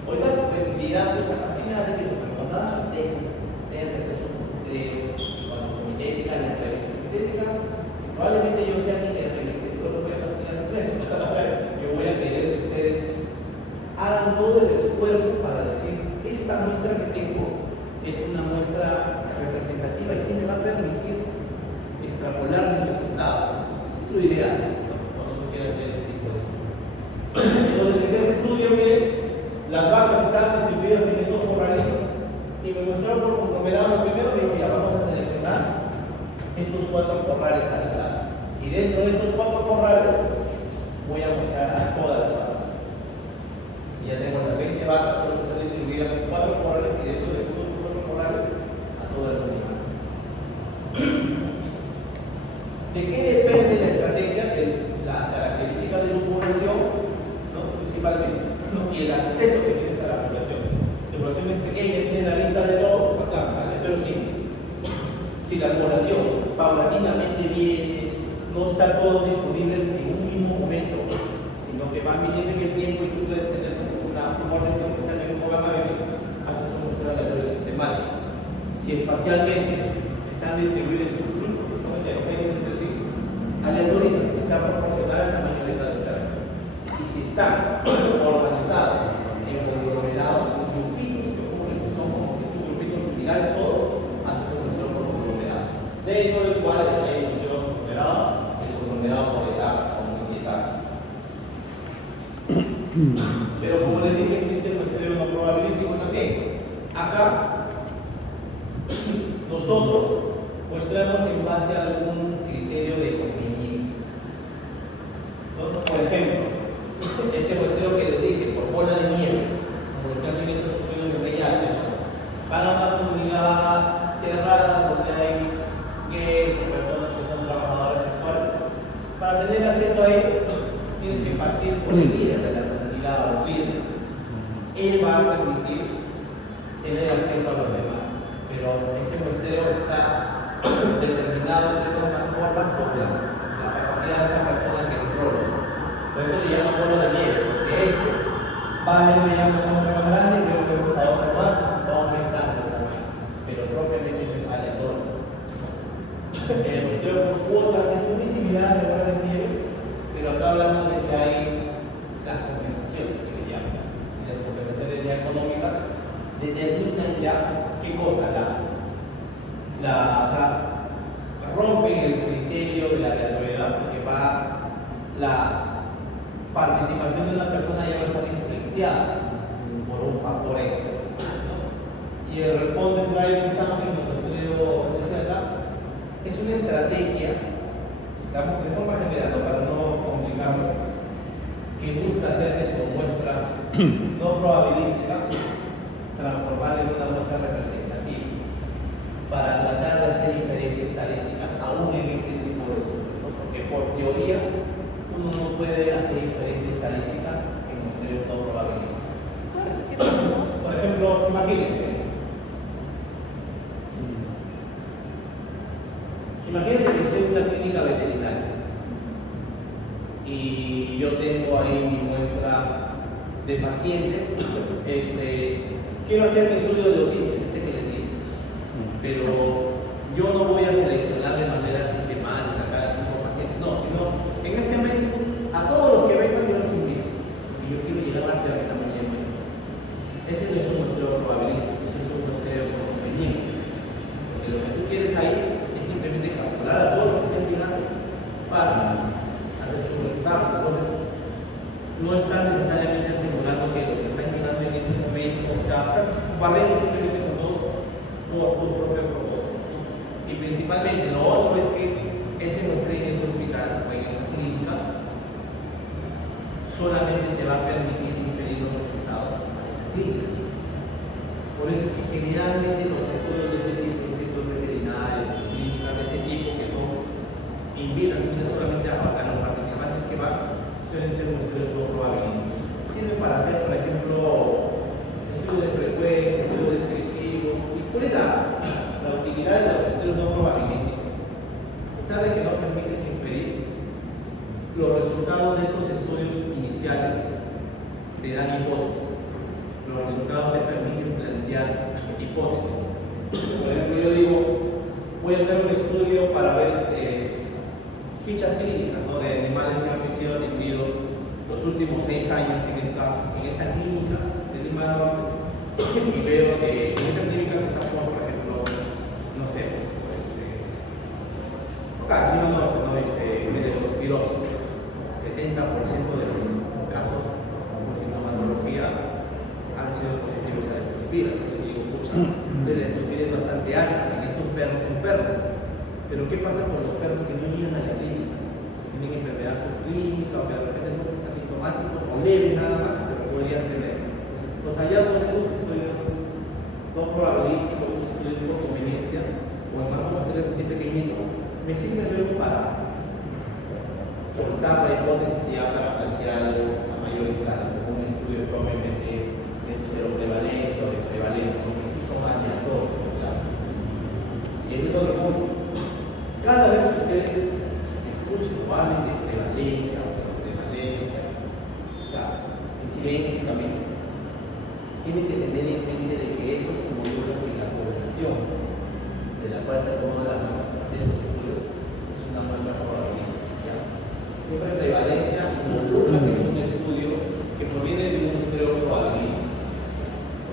Ahorita me dirán, ¿por qué me hacen eso? Pero cuando hagan su tesis, tengan que hacer sus muestreos, cuando comitética, la entrevista comitética, probablemente yo sea quien me revise, yo no voy a facilitar el precio. Yo voy a pedir que ustedes hagan todo el esfuerzo para decir, esta muestra que tengo es una muestra representativa y sí me va a permitir extrapolar mis resultados. Entonces, eso es lo ideal, ¿no? Cuando uno quiere hacer ese tipo de estudio. Entonces, en este estudio, miren, las vacas estaban distribuidas en estos corralitos y me mostraron por conglomerado primero. Digo, ya vamos a seleccionar estos 4 corrales al azar. Y dentro de estos 4 corrales voy a mostrar a todas las vacas. Y ya tengo las 20 vacas, solo están distribuidas en 4 corrales y dentro de estos 4 corrales a todas las animales. ¿De qué depende la estrategia? De la característica de la población, ¿no? Principalmente, ¿no? Y el acceso que tienes a la población. Si la población es pequeña, tiene la lista de todo, acá, pero sí. Si la población paulatinamente viene, no están todos disponibles en un mismo momento, sino que van viniendo en el tiempo y tú puedes tener un orden secuencial de cómo van a venir, haces un muestreo aleatorio sistemático. Si espacialmente están distribuidos en subgrupos que son heterogéneos entre sí, aleatorizas que sea proporcional al tamaño de cada estrato. Y si están organizados en conglomerados, en grupitos que son como subgrupitos similares todos, haces un muestreo por conglomerado. Dentro del cual hay un muestreo conglomerado, el conglomerado por etapas, como etapas. Pero como les dije, existe el muestreo no probabilístico también. Acá, nosotros muestramos en base a algún criterio de conveniencia. ¿No? Por ejemplo, este muestreo que les dije, por bola de nieve, como el que hacen esos estudios de VIH, ¿no? Cada una comunidad cerrada donde hay gays o personas que son trabajadoras sexuales, para tener acceso a ello, tienes que partir por el líder de la comunidad o el líder. Él va a permitir tener acceso a los demás, pero ese muestreo está determinado de todas formas por la capacidad de esta persona que enrola. Por eso le llaman bola de nieve, porque este va a ir llegando a un número más grande y luego vemos a otro más, va aumentando el tamaño, pero propiamente no sale el oro. El muestreo por cuotas es muy similar a la bola de nieve, pero acá hablamos de que hay las compensaciones que le llaman. Y las compensaciones ya económicas determinan ya qué cosa, o sea, rompen el criterio de la aleatoriedad porque la participación de una persona ya va a estar influenciada por un factor extra, ¿no? Y el Respondent Driving Sampling, el muestreo es una estrategia, digamos, de forma general, ¿no? Para no complicarlo, que busca hacer de tu muestra no probabilística transformar en una muestra representativa para tratar de hacer inferencia estadística aún en este tipo de estudios, ¿no? Porque por teoría uno no puede hacer inferencia estadística en muestreos no probabilísticos. Por ejemplo, imagínense que estoy en una clínica veterinaria y yo tengo ahí mi muestra de pacientes. Quiero hacer mi estudio de otitis, que les digo, pero yo no voy a seleccionar de manera sistemática cada 5 pacientes, no, sino en este mes a barriendo simplemente con dos propios propósitos. Y principalmente lo otro es que ese muestreo en ese hospital o en esa clínica solamente te va a permitir inferir los resultados a esa clínica. Por eso es que generalmente los estudios de ese tipo, en centros veterinarios, clínicas de ese tipo, que son invitan solamente a los participantes que van, suelen ser muestreos no probabilísticos. Sirve para hacer, por ejemplo, estudios de frecuencia, estudios descriptivos. ¿Y cuál es la utilidad de los muestreos no probabilísticos? A pesar de que no permites inferir, los resultados de estos estudios iniciales te dan hipótesis. Los resultados te permiten plantear hipótesis. Por ejemplo, yo digo, voy a hacer un estudio para ver fichas clínicas, ¿no?, de animales que han sido atendidos los últimos 6 años en esta clínica de Lima Norte, y veo que en esta clínica que está por ejemplo, no sé, acá en Lima Norte, ¿no?, leptospirosis. 70% de los casos por sintomatología han sido positivos a leptospira. Entonces digo, pucha, la leptospira es bastante alta en estos perros enfermos. Pero ¿qué pasa con los perros que no llegan a la clínica? Tienen enfermedad subclínica o que de repente son asintomáticos o leves nada más, pero podrían tener. Entonces, los hallazgos de los estudios no probabilísticos, los estudios de conveniencia o en marco muestreos así pequeñitos, me sirven luego para soltar la hipótesis y ya para plantear algo a mayor escala, como un estudio propiamente de seroprevalencia o de prevalencia, porque sí son aleatorios, claro. Y ese es otro punto. Cada vez que ustedes escuchen o hablen de prevalencia o seroprevalencia, o sea, incidencia también, tienen que tener en mente de que esto se involucra en la población de la cual se toma la muestra para hacer estos estudios, es una muestra probabilística. Siempre prevalencia involucra que es un estudio que proviene de un muestreo probabilístico.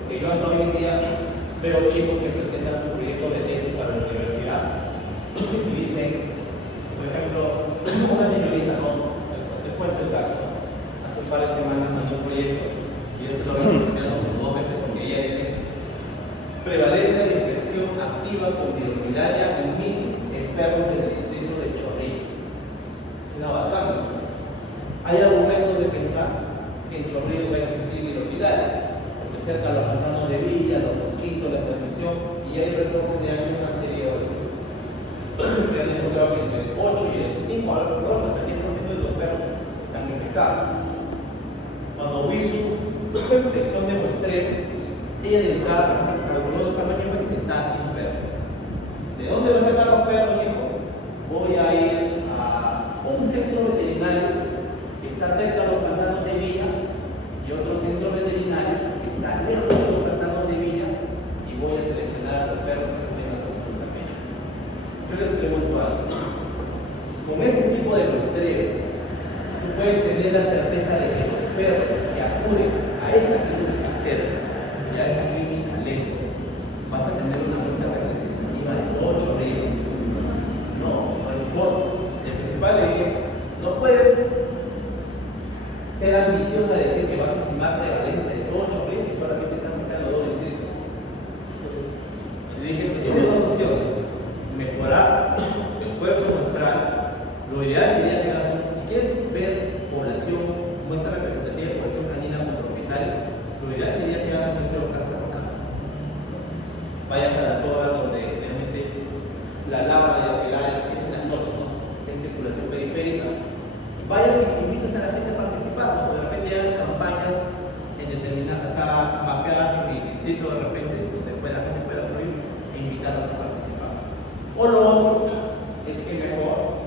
Porque yo hasta hoy en día veo chicos que presentan su proyecto de tesis para la universidad y dicen, por ejemplo, una señorita, no, te cuento el caso, hace un par de semanas mandó un proyecto y yo se lo voy a como 2 veces porque ella dice prevalencia de infección activa con virofilaria en minis en perros del distrito de Chorrillos. Es una bacana. Hay argumentos de pensar que en Chorrillos va a existir virofilaria, porque cerca de los pantanos de Villa, los mosquitos, la transmisión, y hay reportes de años anteriores que han demostrado que entre el 8 y el 5, hasta el 10% de los perros están infectados. Cuando hizo sección de muestreo, ella necesitaba algunos tamaños y necesitaba 100 perros. ¿De dónde va a sacar los perros? Dijo, voy a ir a un centro veterinario que está cerca de los pantanos de Villa y otro centro veterinario que está lejos de los pantanos de Villa y voy a seleccionar a los perros que tengan consulta médica. Yo les pregunto algo. Con ese tipo de muestreo, tú puedes tener la certeza de que los perros que acuden a esa clínica cerca y a esa clínica lejos, vas a tener una muestra representativa de 8 ríos. No importa. El principal es no puedes ser ambiciosa de decir que vas a estimar prevalencia de 8 ríos y solamente están buscando 2 distritos. Entonces, le dije que tienes 2 opciones: mejorar el esfuerzo muestral. Lo ideal sería que hagas si quieres ver población, muestra representativa de población canina con propietario, lo ideal sería que hagas un muestreo casa por casa. Vayas a las horas donde realmente la lava de los pilares es en las noches, ¿no?, está en circulación periférica, y vayas y invitas a la gente a participar, ¿no? O de repente hagas campañas en determinadas, o sea, mapeadas en el distrito de repente, donde la gente pueda fluir e invitarlos a participar. O lo otro es que mejor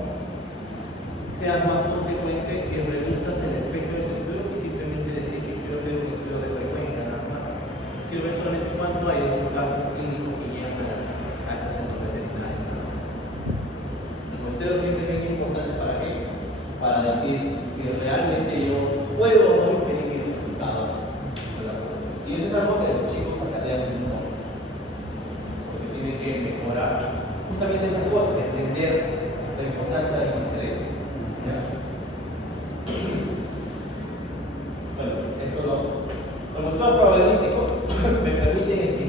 seas más consecuente y reduzcas el espectro del estudio y simplemente decir que quiero hacer un estudio de frecuencia normal. Quiero ver solamente cuánto hay de estos casos clínicos que llegan a estos centros veterinarios. El muestreo es simplemente importante para qué? Para decir si realmente yo puedo o no inferir mis resultados de la población. Y eso es algo que los chicos patalean mucho, porque tienen que mejorar justamente esas cosas, entender la importancia del muestreo. Bueno, los muestreos probabilísticos me permiten estimar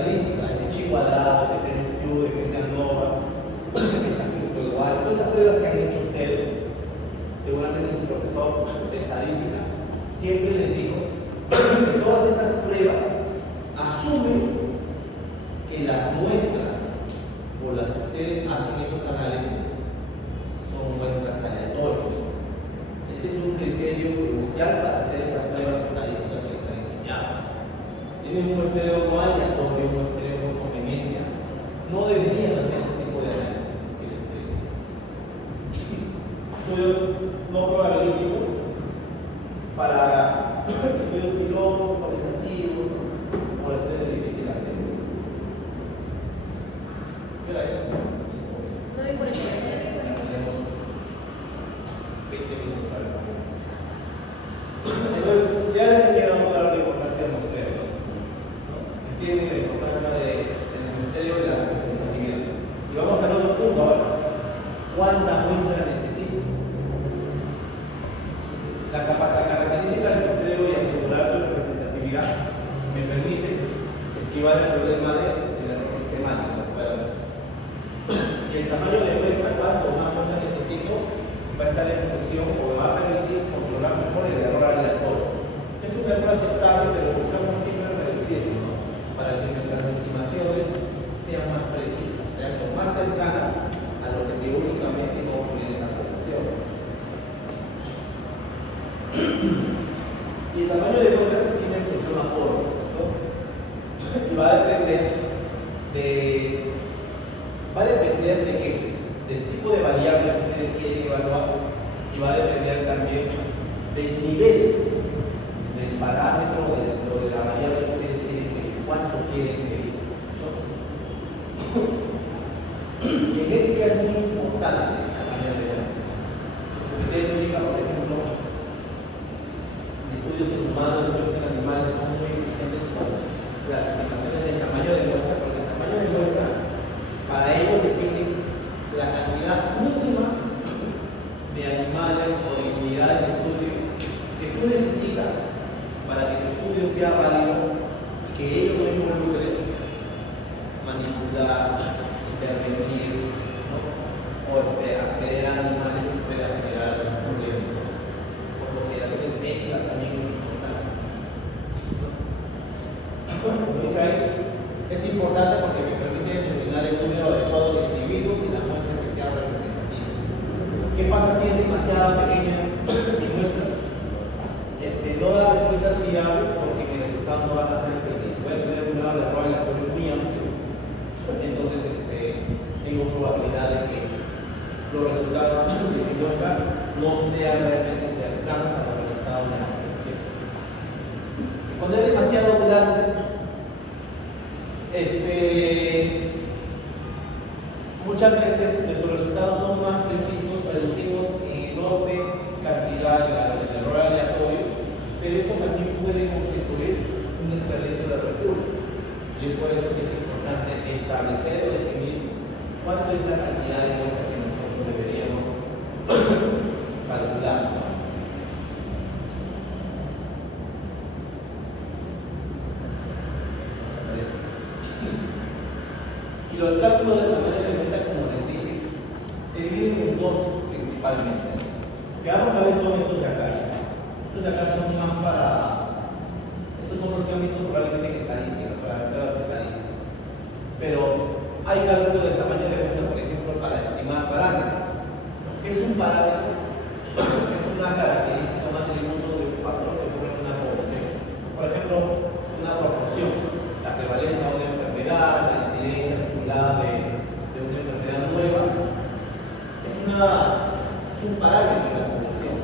estadística, ese chi cuadrado, ese TSQ, ese ANOVA, ese círculo igual, todas esas pruebas que han hecho ustedes, seguramente su profesor de estadística siempre les dijo que todas esas pruebas asumen que las muestras por las que ustedes hacen esos análisis son muestras aleatorias. Ese es un criterio crucial para hacer esas pruebas estadísticas que les han enseñado. Tienen un muestreo no aleatorio, un muestreo con conveniencia, no deberían hacer ese tipo de análisis que les estoy diciendo. Estudios no probabilísticos para estudios pilotos, cualitativos, poblaciones de difícil acceso. ¿Qué era eso? No hay por ejemplo. Tenemos 20 minutos para el cambio. Entonces, ya les ha quedado claro la importancia del muestreo, ¿no? Entienden la importancia del muestreo y la representatividad. Y vamos al otro punto ahora. ¿Cuánta muestra necesito? La característica del muestreo y asegurar su representatividad me permite esquivar el problema del error sistemático. Y el tamaño de muestra, cuánto más muestra necesito, va a estar en función o va a permitir controlar mejor el error aleatorio. Es un error aceptable, pero buscamos siempre reducirlo, ¿no? Para que nuestras estimaciones sean más precisas, sean más cercanas a lo que teóricamente no ocurre en la población. Y el tamaño de muestra se estima en función a forma, ¿no? Y va a depender de qué, del tipo de variable que ustedes quieren evaluar, y va a depender también del nivel del parámetro de la variable que ustedes quieren medir, cuánto quieren medir, ¿no? En ética es muy importante el tamaño de muestra. Ustedes me digan, por ejemplo, estudios en humanos, estudios en animales son muy exigentes con las estimaciones del tamaño de muestra, porque el tamaño de muestra para ellos define la cantidad mínima de animales o de unidades de estudio que tú necesitas para que tu estudio sea válido y que ellos no involucren manipular, intervenir, ¿no? O acceder a animales que puedan generar algún problema. Por consideraciones éticas también es importante. Como dice ahí, es importante porque me permite determinar el número adecuado de individuos y la muestra que sea representativa. ¿Qué pasa si es demasiado pequeña mi muestra? No da respuestas fiables porque mis resultados no van a ser precisos. Voy a tener un grado de error aleatorio muy amplio. Entonces, tengo probabilidad de que los resultados de mi muestra no sean realmente cercanos a los resultados de la predicción. Cuando es demasiado grande, muchas veces nuestros resultados son más precisos, reducimos en enorme cantidad el error aleatorio, pero eso también puede constituir un desperdicio de recursos. Y es por eso que es importante establecer o definir cuánto es la cantidad de muestras que nosotros deberíamos calcular. Y los cálculos de tamaño de muestra, como les dije, se dividen en dos principalmente. Lo que vamos a ver son estos de acá. Estos de acá son más estos son los que han visto probablemente en estadística, para pruebas estadísticas. Pero hay cálculos del tamaño de muestra, por ejemplo, para estimar parámetros. ¿Qué es un parámetro? Es una característica, un atributo de un factor que ocurre en una población. Por ejemplo, una proporción, la prevalencia de una enfermedad, la incidencia acumulada de una enfermedad nueva, es un parámetro de la población.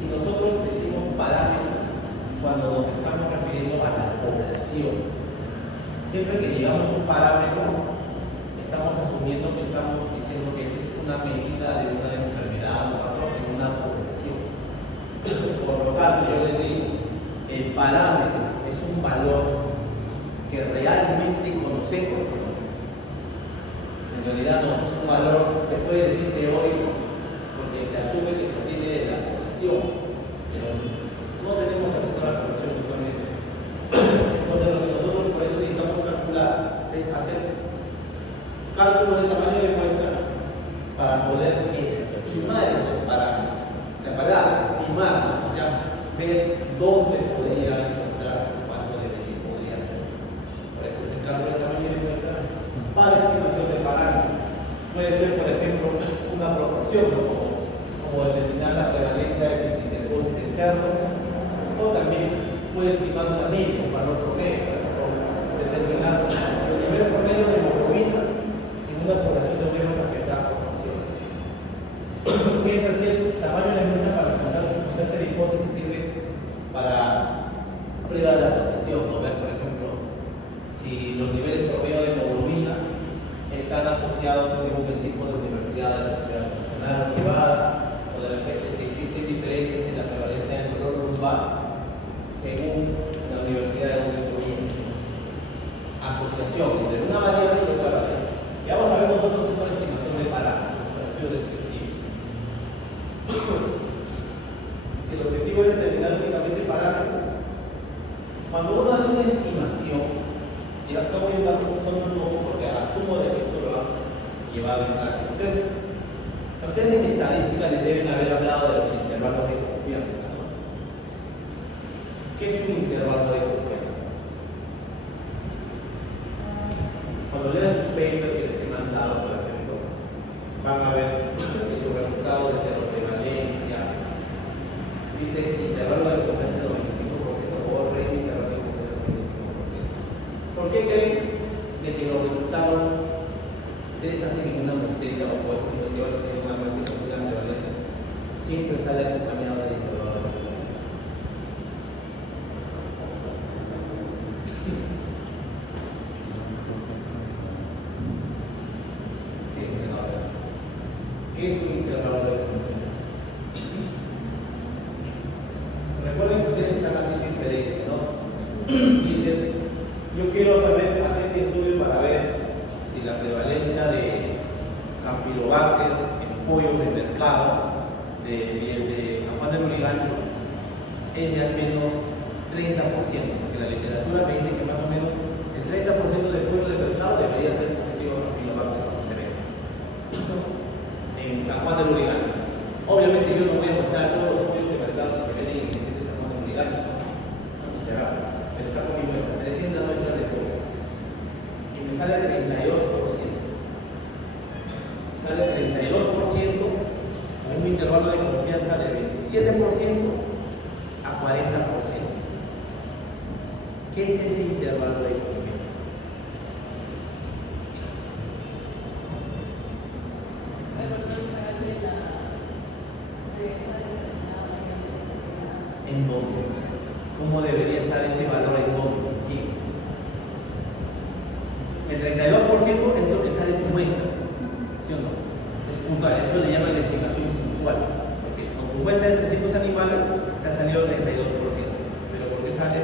Y nosotros decimos parámetro cuando nos estamos refiriendo a la población. Siempre que llegamos a un parámetro, estamos asumiendo que estamos diciendo que esa es una medida de una enfermedad o patrón en una población. Por lo tanto, yo les digo, el parámetro es un valor que realmente conocemos. En realidad no, es un valor, se puede decir teórico, porque se asume que se obtiene de la población, pero no tenemos acceso a la población usualmente. Entonces, lo que nosotros por eso necesitamos calcular cálculo del tamaño de muestra para poder estimar esos parámetros. La palabra estimar, o sea, ver dónde podría encontrarse, cuánto podría ser. Por eso es el cálculo del tamaño de muestra para estimación de parámetros. Puede ser, por ejemplo, una proporción, ¿no? como determinar la prevalencia de cisticercosis en cerdos, o también puede estimar una media, un valor promedio, o determinar el nivel promedio de hemoglobina en una población de ovejas afectadas por funciones. Mientras que el tamaño de la muestra para alcanzar esta hipótesis sirve para pruebas de asociación, ¿no? Ver, por ejemplo, si los niveles promedio de hemoglobina están asociados según el tipo de universidad de la sociedad nacional o privada, o de repente si existen diferencias en la prevalencia del dolor lumbar según la universidad de donde proviene. Asociación entre una variable y otra variable. Ya vamos a ver nosotros esto de estimación de parámetros, para estudios descriptivos. Si el objetivo es determinar únicamente parámetros, cuando uno hace una estimación, y acá voy a dar un poco porque asumo de que esto lo han llevado en clase. Entonces, ustedes en estadística les deben haber hablado de los intervalos de confianza, ¿no? ¿Qué es un intervalo de confianza? Cuando lean sus papers que les he mandado, por ejemplo, van a ver que su resultado de cero prevalencia dice intervalo de confianza del 95% o rey intervalo de confianza del 95%. ¿Por qué creen de que los resultados ustedes hacen en una muestrita o por ejemplo si vas a hacer una muestrita de la prevalencia siempre sale acompañado del intervalo de confianza? ¿Qué es un intervalo de confianza? Recuerden que ustedes están haciendo inferencia, ¿no? Dices, yo quiero saber, hacer este estudio para ver si la prevalencia de Campylobacter en pollos de mercado de San Juan del Urigancho es de al menos 30%, porque la literatura me dice que más o menos el 30% del pollo de mercado debería ser positivo a Campylobacter cuando se ve en San Juan del Urigancho. Obviamente yo no voy a mostrar todos los pollos de mercado que se ven en el de San Juan del Urigancho, ¿no? Se va, pero saco mi muestra, 300 muestras de pollo y me sale 32%. Sale 32% con un intervalo de confianza de 27% a 40%. ¿Qué es ese intervalo de confianza? ¿En dónde? ¿Cómo debería estar ese valor en dónde? ¿Quién? El 32% es lo que sale tu muestra, ¿sí o no? Es puntual, esto le llaman la estimación puntual, porque con tu muestra de 300 animales te ha salido el 32%, pero porque sale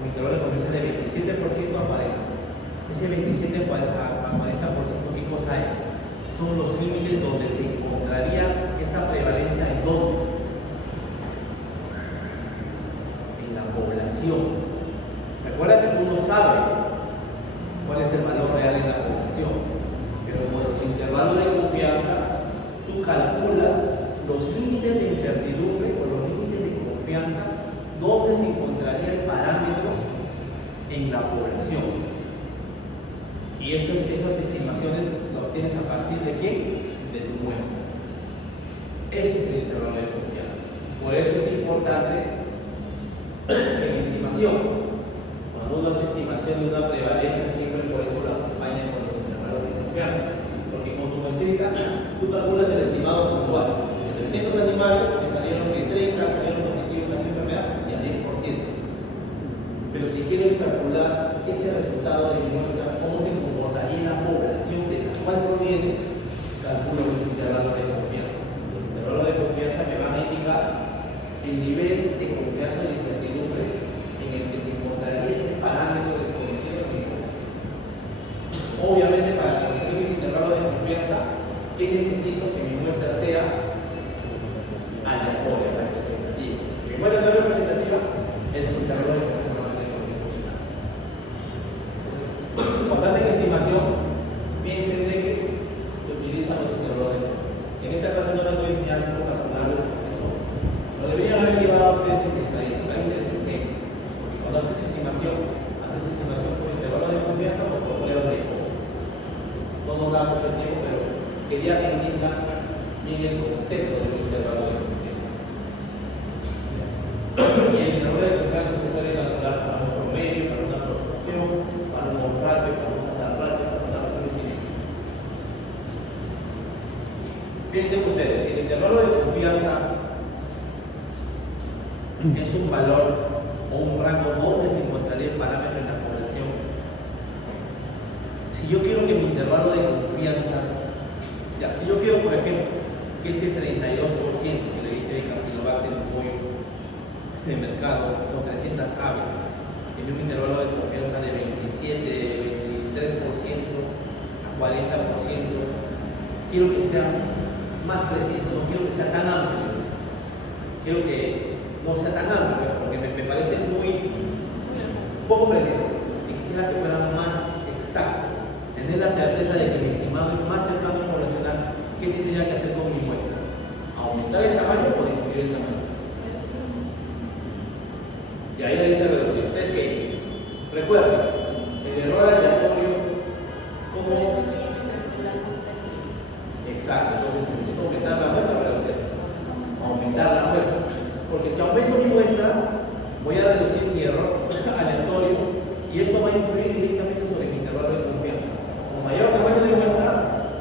un intervalo de confianza de 27% a 40%. Ese 27 a 40%, ¿qué cosa es? Son los límites donde se encontraría esa prevalencia en dónde. La población. Recuerda que tú no sabes cuál es el valor real en la población, pero con los intervalos de confianza tú calculas los límites de incertidumbre o los límites de confianza donde se encontraría el parámetro en la población. Y esas estimaciones las obtienes a partir de ¿quién? De tu muestra. Ese es el intervalo de confianza. Por eso es importante en estimación, cuando uno hace estimación de una prevalencia, siempre por eso la acompaña con los intervalos de confianza, porque con tu muestrita tú calculas el estimado puntual. De 300 animales me salieron que 30 salieron positivos a la enfermedad y al 10%. Pero si quiero extrapolar este resultado de mi muestra, cómo se comportaría la población de la cual proviene, calculo los intervalos de confianza. Los intervalos de confianza me van a indicar el nivel de confianza y de incertidumbre en el que se encontraría este parámetro desconocido en mi población. Obviamente, para conseguir ese intervalo de confianza, ¿qué necesito? Que mi muestra sea aleatoria, representativa. Mi muestra no es representativa, es un intervalo de confianza más de confianza. Cuando hacen estimación, piensen da mucho tiempo, pero quería que entiendan bien el concepto del intervalo de confianza. Y el intervalo de confianza se puede calcular para un promedio, para una proporción, para un ratio, para un hazard ratio, para una razón cinética. Piensen ustedes, si el intervalo de confianza es un valor o un rango donde se encontraría el parámetro en la población. Si yo quiero que mi intervalo de confianza, ya, si yo quiero, por ejemplo, que ese 32% que le dije de Campylobacter en un pollo de mercado con 300 aves tiene un intervalo de confianza de 27, 23% a 40%, quiero que sea más preciso, no quiero que sea tan amplio, quiero que no sea tan amplio, porque me parece muy poco preciso. Si quisiera que fuera más exacto, tener la certeza de que mi estimado es más cercano poblacional, ¿qué tendría que hacer con mi muestra? ¿Aumentar el tamaño o disminuir el tamaño? Y ahí le dice reducir. ¿Ustedes qué dicen? Recuerden, el error aleatorio, ¿cómo es? Exacto, entonces necesito aumentar la muestra o reducir. Aumentar la muestra. Porque si aumento mi muestra, voy a reducir mi error aleatorio y eso va a influir directamente sobre mi intervalo de confianza. Con mayor tamaño de muestra,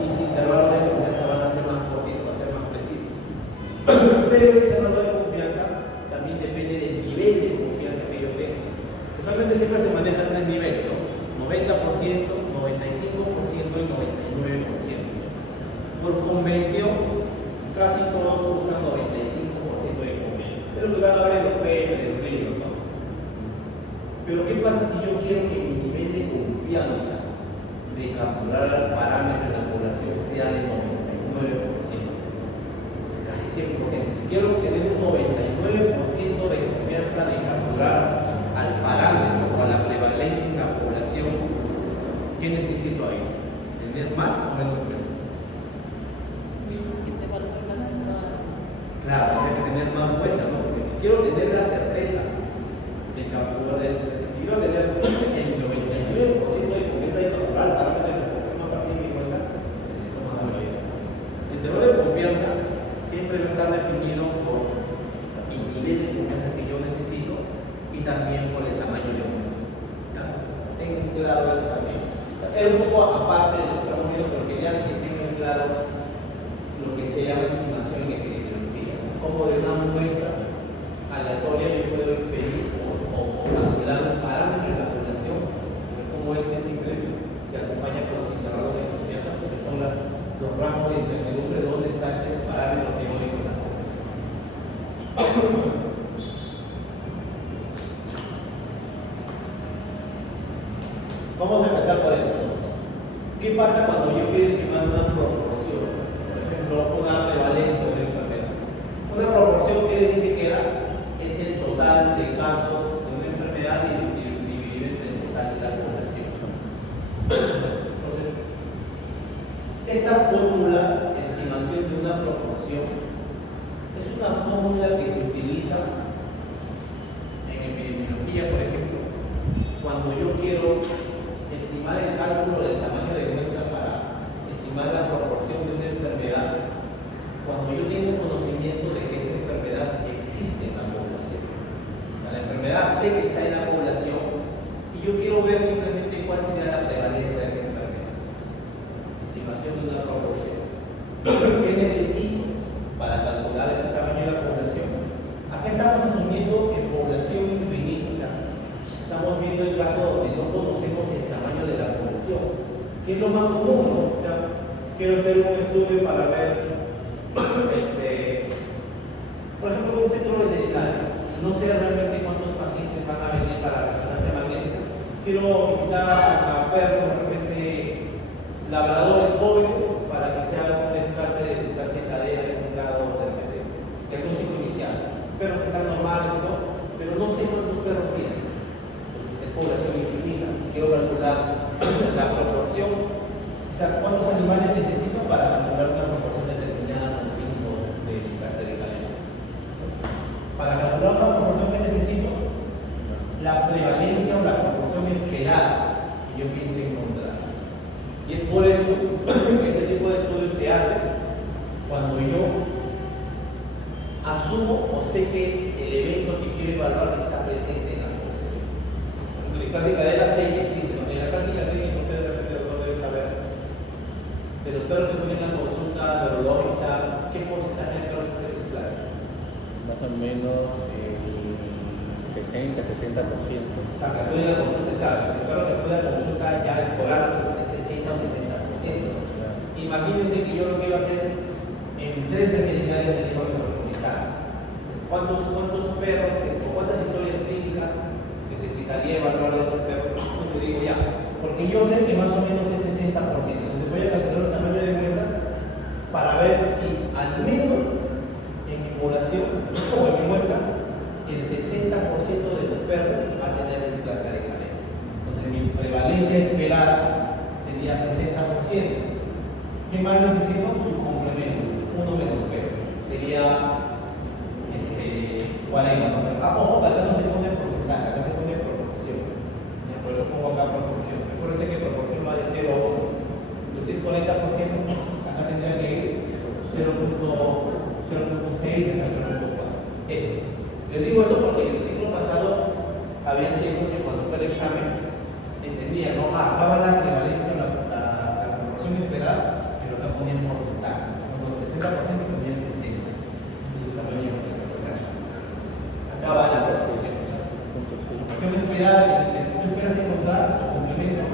mis intervalos de confianza van a ser más cortitos, van a ser más precisos. Pero el intervalo de confianza también depende del nivel de confianza que yo tengo. Usualmente siempre se manejan tres niveles, ¿no? 90%, 95% y 99%. Por convención, casi todos usan 95%. Es lo que van a ver en los papers, en los libros, ¿no? Pero ¿qué pasa si yo quiero que mi nivel de confianza de capturar al parámetro de la población sea de 99%? Casi 100%. Si quiero tener un 99% de confianza de capturar al parámetro o a la prevalencia en la población, ¿qué necesito ahí? ¿Tener más o menos muestra? Claro, tendría que tener más muestras, ¿no? Porque si quiero tener la certeza de capturar, si quiero tener el 99% de confianza de capturar el parámetro de la población a partir de mi muestra, necesito más muestras. El intervalo de confianza siempre va a estar definido por el nivel de confianza que yo necesito y también por el tamaño de la muestra. Entonces, tengan claro eso también. O sea, es un poco aparte de lo que estamos viendo, pero quería que tengan claro lo que se llama estimación en epidemiología. Como de una muestra aleatoria yo puedo inferir o calcular un parámetro de la población, como este siempre se acompaña con los intervalos de confianza, porque son los rangos de incertidumbre donde está ese parámetro teórico de la población. Vamos a empezar por esto. ¿Qué pasa cuando yo quiero estimar una proporción? Por ejemplo, una prevalencia de una enfermedad. Una proporción que les dije que era es el total de casos de una enfermedad dividido entre el total de la población. Entonces, esta fórmula de estimación de una proporción es una fórmula que se utiliza en epidemiología, por ejemplo, cuando yo quiero estimar el cálculo del tamaño de muestra para estimar la proporción de una enfermedad. Cuando yo tengo conocimiento de que esa enfermedad existe en la población. O sea, la enfermedad sé que está en la población y yo quiero ver simplemente cuál sería la prevalencia de esa enfermedad. Estimación de una proporción. ¿Qué necesito para calcular ese tamaño de la población? Acá estamos asumiendo en población infinita. O sea, estamos viendo el caso donde no conocemos el tamaño de la población. ¿Qué es lo más común, no? O sea, quiero hacer un estudio para ver por ejemplo, un centro veterinario, no sé realmente cuántos pacientes van a venir para la resonancia magnética. Quiero invitar a perros, de repente, labradores jóvenes, para que se haga un descarte de distancia en cadera en un grado de repente diagnóstico inicial. Perros que están normales y todo, pero no sé cuántos perros tienen. Entonces, es población infinita. Quiero calcular la proporción, o sea, cuántos animales necesito para calcular una proporción determinada con el tipo de clase de cadena. Para calcular la proporción que necesito, la prevalencia o la proporción esperada que yo pienso encontrar. Y es por eso se hace cuando yo asumo o sé que el evento que quiero evaluar está presente en la población. En la clase de cadera sé que existe, ¿no? En la práctica técnica usted de repente no debe saber de los perros que tienen la consulta neurológica, ¿qué porcentaje de perros ustedes clase? Más o menos el 60-70%. Acá acude la consulta, claro, el perro que acude a la consulta ya escolar es 60 o 70%. Claro. Imagínense que yo lo quiero hacer en 3 veterinarias de Lima metropolitana. ¿Cuántos perros o cuántas historias clínicas necesitaría evaluar de estos perros? Pues yo digo ya, porque yo sé que más o menos es 60%. Entonces voy a calcular el tamaño de muestra para ver si al menos en mi población o en mi muestra el 60% de los perros va a tener displasia de cadera. Entonces mi prevalencia esperada sería 60%. ¿Qué más necesito? Su complemento, 1 menos P. Sería 40. ¿No? Ojo, acá no se pone porcentaje, acá se pone proporción. Por eso pongo acá proporción. Recuerden que proporción va de 0 a 1. Entonces, si es 40%, acá tendría que ir 0.6 hasta 0.4. Eso. Les digo eso porque en el ciclo pasado había chicos que cuando fue el examen entendían, ¿no? Acá va la prevalencia, la proporción esperada, pero acá ponían porcentaje. Cuando el 60% ponían 60. Eso también es acá va la proporción. La proporción esperada, que tú esperas encontrar su complemento,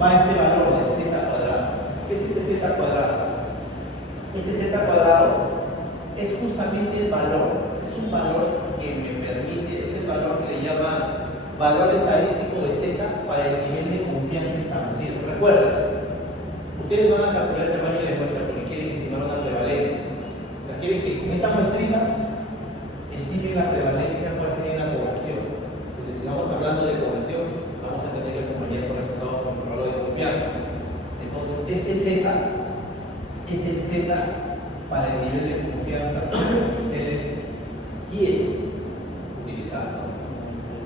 va a este valor de z cuadrado. ¿Qué es ese z cuadrado? Este z cuadrado es justamente el valor. Es un valor que me permite, es el valor que le llama valor estadístico de z para el nivel de confianza establecido. Recuerden, ustedes van a calcular el tamaño de muestra porque quieren estimar una prevalencia. O sea, quieren que en esta muestrita estimen la prevalencia cuál sería la población. Entonces, si vamos hablando de población, vamos a tener que acompañar esos resultados con un valor de confianza. Entonces, este z es el z para el nivel de confianza que ustedes quieren utilizar.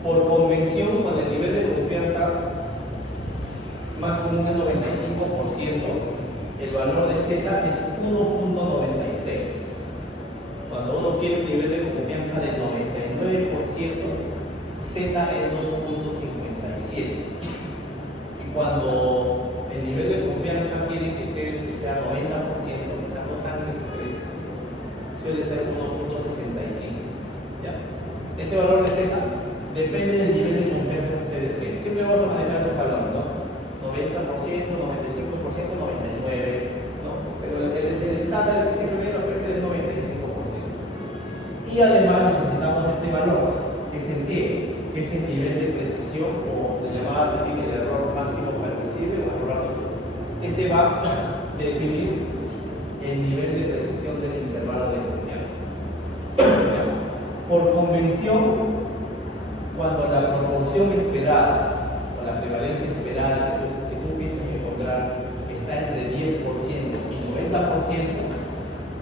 Por convención, con el nivel de confianza más común del 95%, el valor de z es 1.96. Cuando uno quiere un nivel de confianza del 99%, z es 2.57. Y cuando el nivel de confianza quiere que ustedes que sea 90%, o sea, no tan suele ser 1.65. ¿Ya? Ese valor de z depende del nivel de confianza que ustedes tienen. Siempre vamos a manejar ese valor, ¿no? 90%, 95%, 99%, ¿no? Pero el estándar que siempre ve lo es del 95%. Y además necesitamos este valor, que es el E, que es el nivel de precisión o le llamaba también el error máximo permisible o error absoluto. Este va a definir el nivel de precisión del intervalo de confianza. Por convención, cuando la proporción esperada o la prevalencia esperada que tú piensas encontrar está entre 10% y 90%,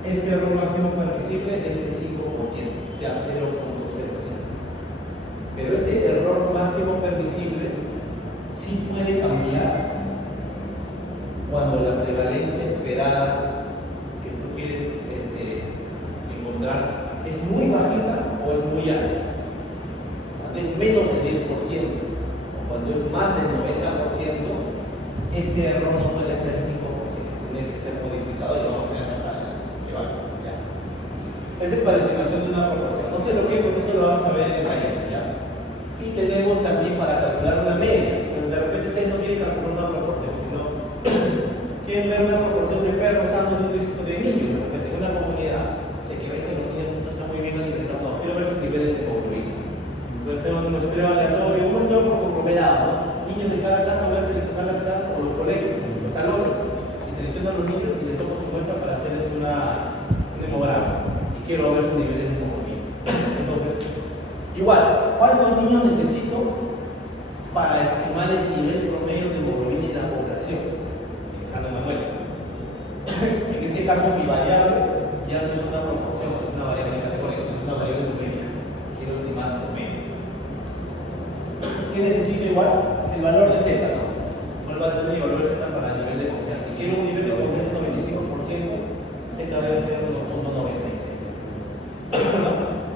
este error máximo permisible es de 5%, o sea, 0.05. Pero este error máximo permisible sí puede cambiar cuando la prevalencia esperada que tú quieres encontrar es muy bajita o es muy alta. Cuando es menos del 10% o cuando es más del 90%, este error no puede ser 5%, tiene que ser modificado y lo vamos a ver más adelante. Esa es para estimación de una proporción. No sé lo que, porque esto lo vamos a ver en el taller. ¿Ya? Y tenemos también para calcular una media. De repente ustedes no quieren calcular una proporción, sino quieren ver una proporción de perros sanos de niños, de repente, en una comunidad. O sea, que ven que los niños no están muy bien alimentados. No, quiero ver sus niveles de hemoglobina. Puede ser un muestreo aleatorio, un muestreo conglomerado, ¿no? Niños de cada casa, voy a seleccionar las casas o los colegios, los salones, y selecciono a los niños y les tomo su muestra para hacerles un hemograma. Y quiero ver sus niveles de hemoglobina. Entonces, igual, ¿cuántos niños necesito para estimar el nivel promedio de hemoglobina en la población? Empezando en la muestra. En este caso, mi variable ya no es una proporción, es una variable categórica, es una variable numérica. Quiero estimar promedio. ¿Qué necesito igual? El valor de z, ¿no? ¿Cuál va a ser mi valor de z para el nivel de confianza? Si quiero un nivel de confianza 95%, Z debe ser 1.96.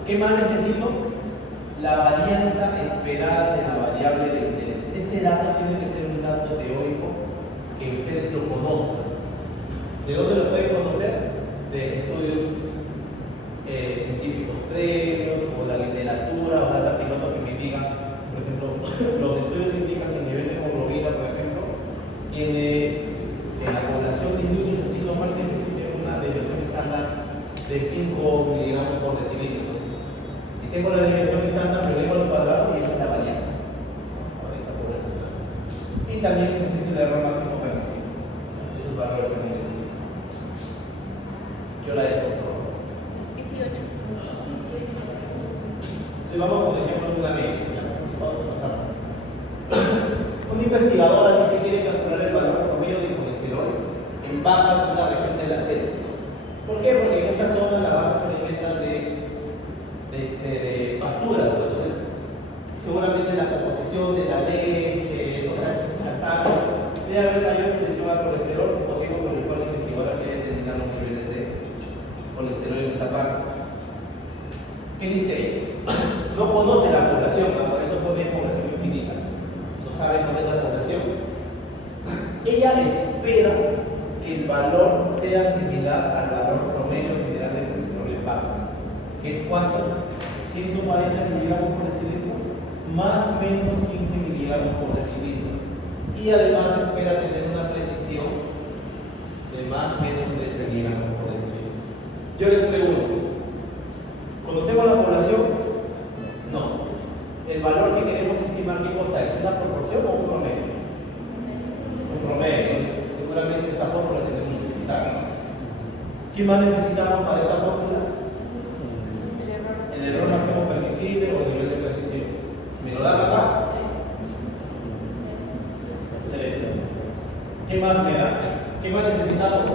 ¿Qué más necesito? La varianza esperada de la variable de interés. Este dato tiene que ser un dato teórico que ustedes lo conozcan. ¿De dónde lo pueden conocer? De estudios científicos previos, o la literatura, o data piloto que me digan. Por ejemplo, los estudios indican que el nivel de hemoglobina, por ejemplo, tiene en la población de niños así normalmente tiene una desviación estándar de 5 miligramos por decilitro. Entonces, si tengo la desviación estándar, lo elevo al cuadrado y esa es la varianza para esa población. Y también necesito el error máximo permisible. Esos valores que me dicen. ¿Qué hora es, por favor? 18. Le vamos por ejemplo de una media. Vamos a pasar. Una investigadora dice que quiere calcular el valor promedio de colesterol en vacas de la región de la selva. ¿Por qué? Porque en esta zona las vacas se alimentan de pasturas, ¿no? Entonces, seguramente la composición de la leche, o sea, las aguas, debe haber mayor tensión al colesterol, motivo por el cual la investigadora quiere determinar los niveles de colesterol en estas vacas. ¿Qué dice ella? No conoce la población, ¿no? Por eso pone población infinita. No sabe cuál es la población. Ella espera que el valor sea similar al valor promedio general de colesterol en vacas, que es cuánto? 140 miligramos por decilitro más o menos 15 miligramos por decilitro. Y además espera tener una precisión de más o menos 3 miligramos por decilitro. Yo les pregunto, ¿conocemos la población? No. El valor que queremos estimar, ¿qué cosa es? ¿Una proporción o un promedio? Un promedio. Entonces, seguramente esta fórmula tenemos que utilizar. ¿Qué más necesitamos para esta fórmula? El error máximo permisible o el nivel de precisión. ¿Me lo dan acá? 3. ¿Qué más me da? ¿Qué más necesitamos?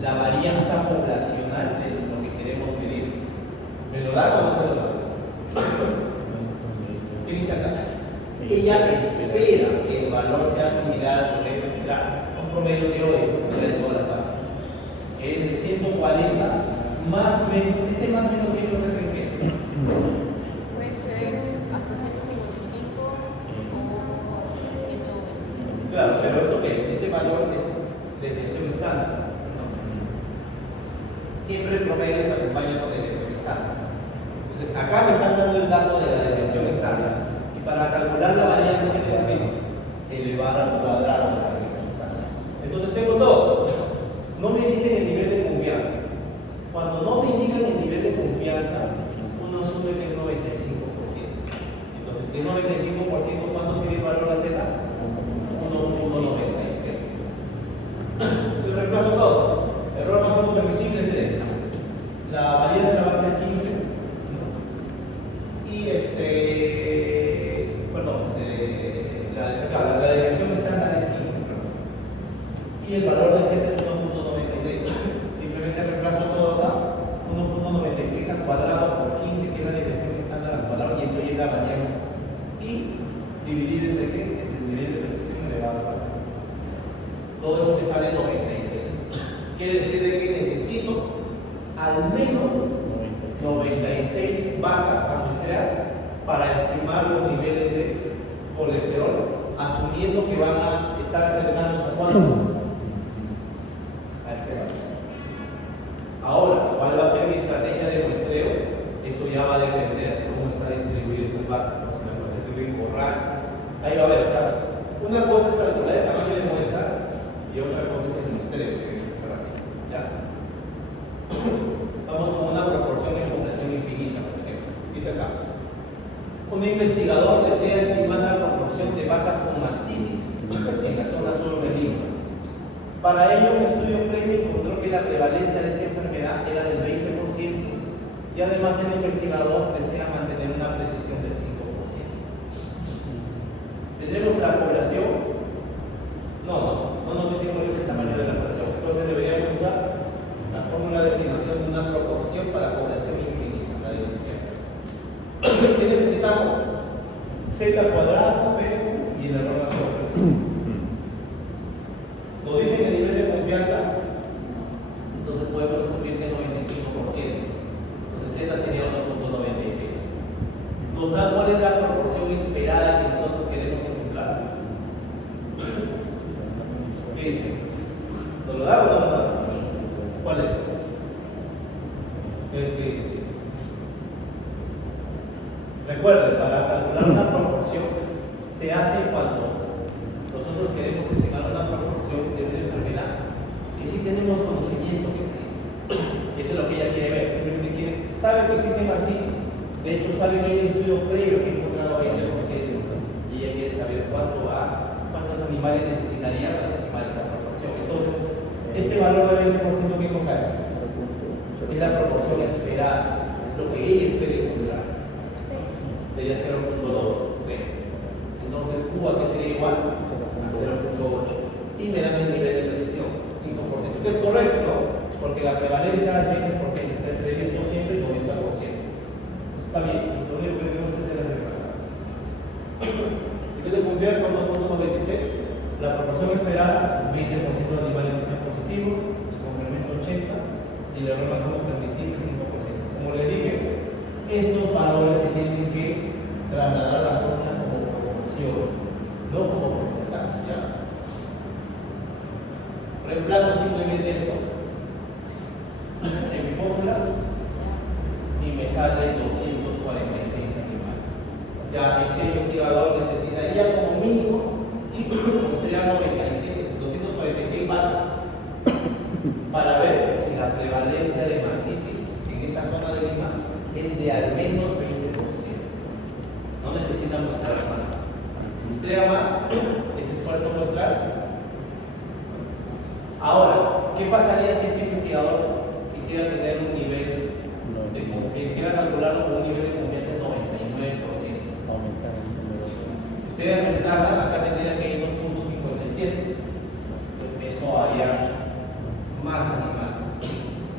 La varianza poblacional de lo que queremos medir. ¿Me lo dan o no me lo dan? ¿Qué dice acá? Ella espera que el valor sea similar al promedio general, un promedio teórico de todas las vacas, que es de 140 más o menos. Este más o menos que yo creo que es. Puede ser hasta 155 o 125. Claro, pero esto qué? Este valor es desviación estándar. ¿No? Siempre el promedio se acompaña con desviación estándar. Entonces, acá me están dando el dato de la desviación estándar. Y para calcular la varianza, ¿qué necesito? Elevar al cuadrado de la desviación estándar. Entonces tengo todo. No me dicen el nivel de confianza. Cuando no me indican el nivel de confianza, uno asume que es 95%. Entonces, si es 95%, ¿cuánto sería el valor a Z? 1.96. Entonces reemplazo todo. Error máximo permisible es 3. La varianza va a ser 15. Y la desviación estándar es 15. Y el valor de Z es 1.96. Simplemente reemplazo todo acá. 1.96 al cuadrado por 15, que es la desviación estándar al cuadrado, y estoy en la varianza. Y dividir entre qué? Entre el nivel de precisión elevado al cuadrado. Todo eso me sale 96. Quiere decir de que necesito al menos 96 vacas a muestrear para estimar los niveles de colesterol, asumiendo que van a estar cercanos a cuánto? A este valor. Ahora, ¿cuál va a ser mi estrategia de muestreo? Eso ya va a depender de cómo está distribuida esas vacas. Si me va a distribuir corrales. Ahí va a ver, ¿sabes? Una cosa es calcular el tamaño de muestra y otra cosa es el muestreo, que hay que hacer aquí. ¿Ya? Vamos con una proporción en población infinita, por ejemplo. Dice acá. Un investigador desea estimar la proporción de vacas con mastitis en la zona sur de Lima. Para ello, un estudio previo encontró que la prevalencia de esta enfermedad era del 20% y además el investigador desea mantener una precisión del 5%. Tenemos la población. No nos dice cuál es el tamaño de la población. Entonces deberíamos usar la fórmula de estimación de una proporción para población infinita, la de la izquierda. ¿Qué necesitamos? Z cuadrado, P y el error máximo. Lo dice en el nivel de confianza. se hace cuando nosotros queremos estimar una proporción de una enfermedad que sí tenemos conocimiento que existe. Eso es lo que ella quiere ver, simplemente sabe que existe mastitis. De hecho, sabe que hay un estudio previo que he encontrado ahí en el proceso y ella quiere saber cuántos animales necesitaría para estimar esa proporción. Entonces, este valor de 20%, ¿qué cosa es? Es la proporción esperada, es lo que ella espera encontrar. Sería 0.2. ¿Ve? Entonces, Q a qué sería igual a 0.8. Y me dan el nivel de precisión, 5%. Que es correcto, ¿no? Porque la prevalencia es 20%, está entre 10% y 90%. Está bien, lo único que tenemos que hacer es repasar. Nivel de confianza 1.96. La proporción esperada, 20% de animales que sean positivos, el complemento 80% y el error máximo 35 y 5%. Como les dije, estos valores se tienen que trasladar a la fórmula como proporciones, no como porcentaje. ¿Ya? Reemplazo simplemente esto en mi fórmula y me sale 246 animales. O sea, este investigador necesitaría como mínimo mostrar 246 vacas para ver si la prevalencia de mastitis en esa zona de Lima es de al menos 20%. No necesita mostrar más. Muestrea más, ese esfuerzo muestral. Ahora, ¿qué pasaría si este investigador quisiera tener un nivel de confianza, quisiera calcularlo con un nivel de confianza de 99%? Aumentar el número de... Si ustedes reemplazan, acá tendrían que ir 2.57. Entonces, eso haría más animal.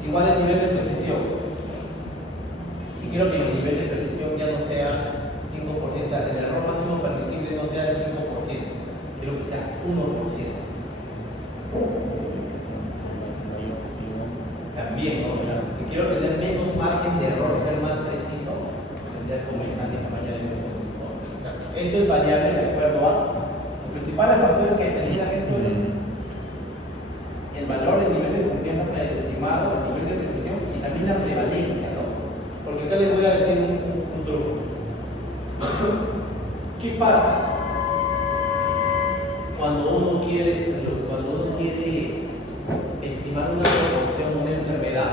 Igual el nivel de precisión. Si quiero que mi nivel de precisión ya no sea 5%, o sea, el error máximo permisible no sea de 5%, quiero que sea 1%. También, ¿no? O sea, si quiero tener menos margen de error, ser más preciso, tendría que aumentar mi tamaño de peso. O sea, esto es variable de acuerdo a los principales factores que determinan esto es el valor, el nivel de confianza para el estimado, el nivel de precisión y también la prevalencia, ¿no? Porque acá les voy a decir un truco. ¿Qué pasa cuando uno quiere estimar una proporción, una enfermedad?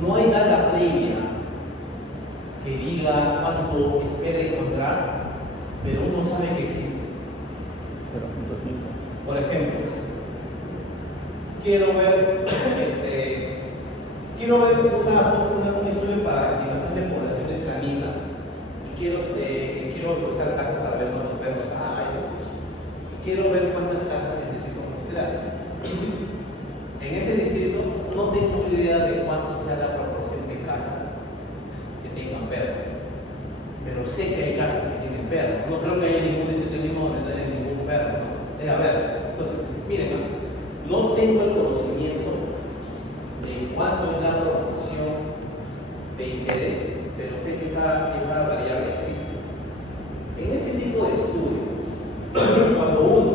No hay data previa que diga cuánto espera encontrar, pero uno sabe que existe. 0.5. Por ejemplo, quiero ver un estudio para estimación de poblaciones caninas y quiero buscar casas para ver cuántos perros hay. Quiero ver cuántas casas necesito mostrar. En ese distrito no tengo idea de cuánto sea la proporción de casas que tengan perros, pero sé que hay casas que tienen perros. No creo que haya ningún distrito mismo donde no haya ningún perro, ¿no? Debe haber. Entonces, miren, no tengo el conocimiento de cuánto es la proporción de interés, pero sé que esa variable existe. En ese tipo de estudios, cuando uno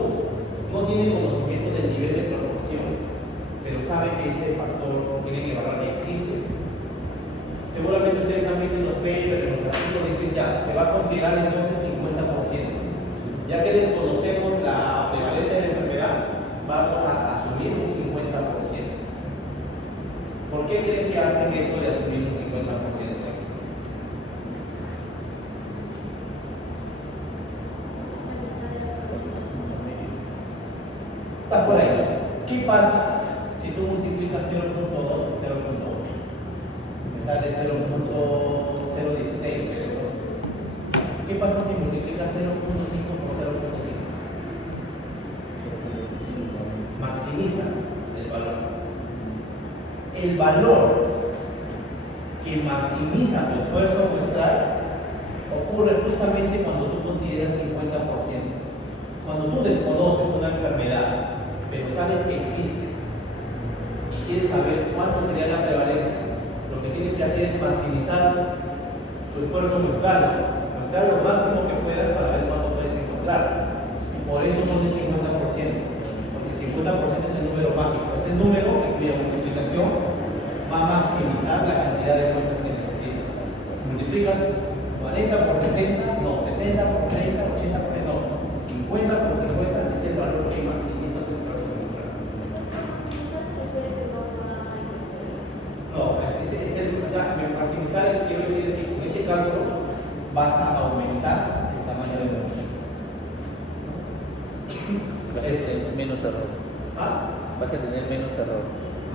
no tiene conocimiento del nivel de proporción, pero sabe que ese factor tiene que evaluar que existe, seguramente ustedes han visto en los papers, en los artículos, dicen ya, se va a considerar entonces 50%. Ya que desconocemos la prevalencia de la enfermedad, vamos a asumir un 50%. ¿Por qué creen que hacen eso de asumir un 50%? Está por ahí. ¿Qué pasa si tú multiplicas 0.2 y 0.8? Me sale 0.016. ¿Qué pasa si multiplicas 0.5 por 0.5? Maximizas el valor. El valor que maximiza tu esfuerzo muestral ocurre justamente cuando tú consideras 50%. Cuando tú desconoces una enfermedad, pero sabes que existe y quieres saber cuánto sería la prevalencia, lo que tienes que hacer es maximizar tu esfuerzo muestral lo máximo que puedas para ver cuánto puedes encontrar. Y por eso pones 50%, porque 50% es el número mágico. Ese número cuya multiplicación va a maximizar la cantidad de muestras que necesitas. Multiplicas 40 por 60, no, 70 error. ¿Ah? Vas a tener menos error.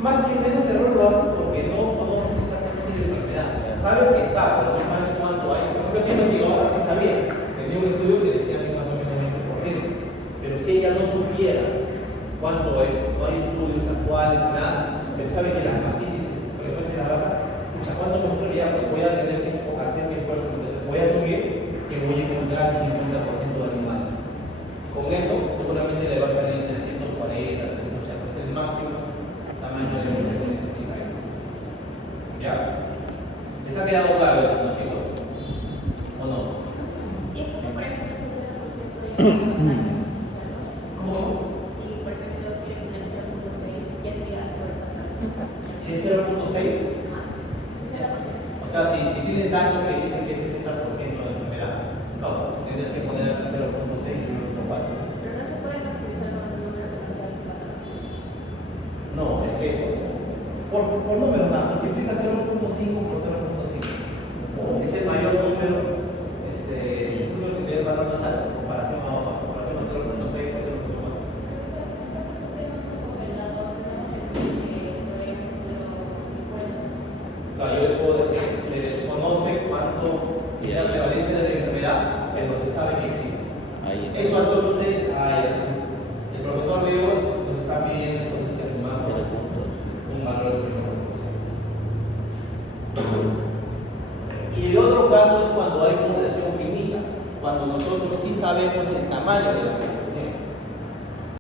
Más que menos error lo haces porque no conoces exactamente la enfermedad. Sabes que está, pero no sabes cuánto hay. Por ejemplo, este investigador sí sabía. Tenía un estudio que decía que más o menos 20%. Pero si ella no supiera cuánto es, no hay estudios actuales, nada, pero sabe que las mastitis frecuentes en la vaca, pucha, ¿cuánto me estrella? Pues voy a tener que hacer mi esfuerzo. Entonces voy a asumir que voy a encontrar el 50% de animales. Con eso seguramente le va a salir 340, 380, es el máximo tamaño de lo que se necesita. ¿Ya? ¿Les ha quedado claro eso, no, chicos? ¿O no? Sí, es como por ejemplo, el 0% de ¿Cómo? si por ejemplo quiero poner 0.6, ya sería sobrepasar. Si es 0.6, o sea, si tienes datos que dicen que es 60% de enfermedad, no, tendrías que poner 0.6 y 0.4. Pero no se puede maximizar con el número de personas separadas. No, es que por número nada, multiplica 0.5 por 0.5. Es el mayor número, es el número que tiene el valor más alto, comparación a 0.6 por 0.4. Claro, yo les puedo decir, se desconoce cuánto es la prevalencia de la enfermedad, pero se sabe que existe. Ahí está. Eso a todos ustedes, el profesor Diego nos está pidiendo entonces que asumamos un valor de 0.6. Y el otro caso es cuando hay población finita, cuando nosotros sí sabemos el tamaño de la enfermedad.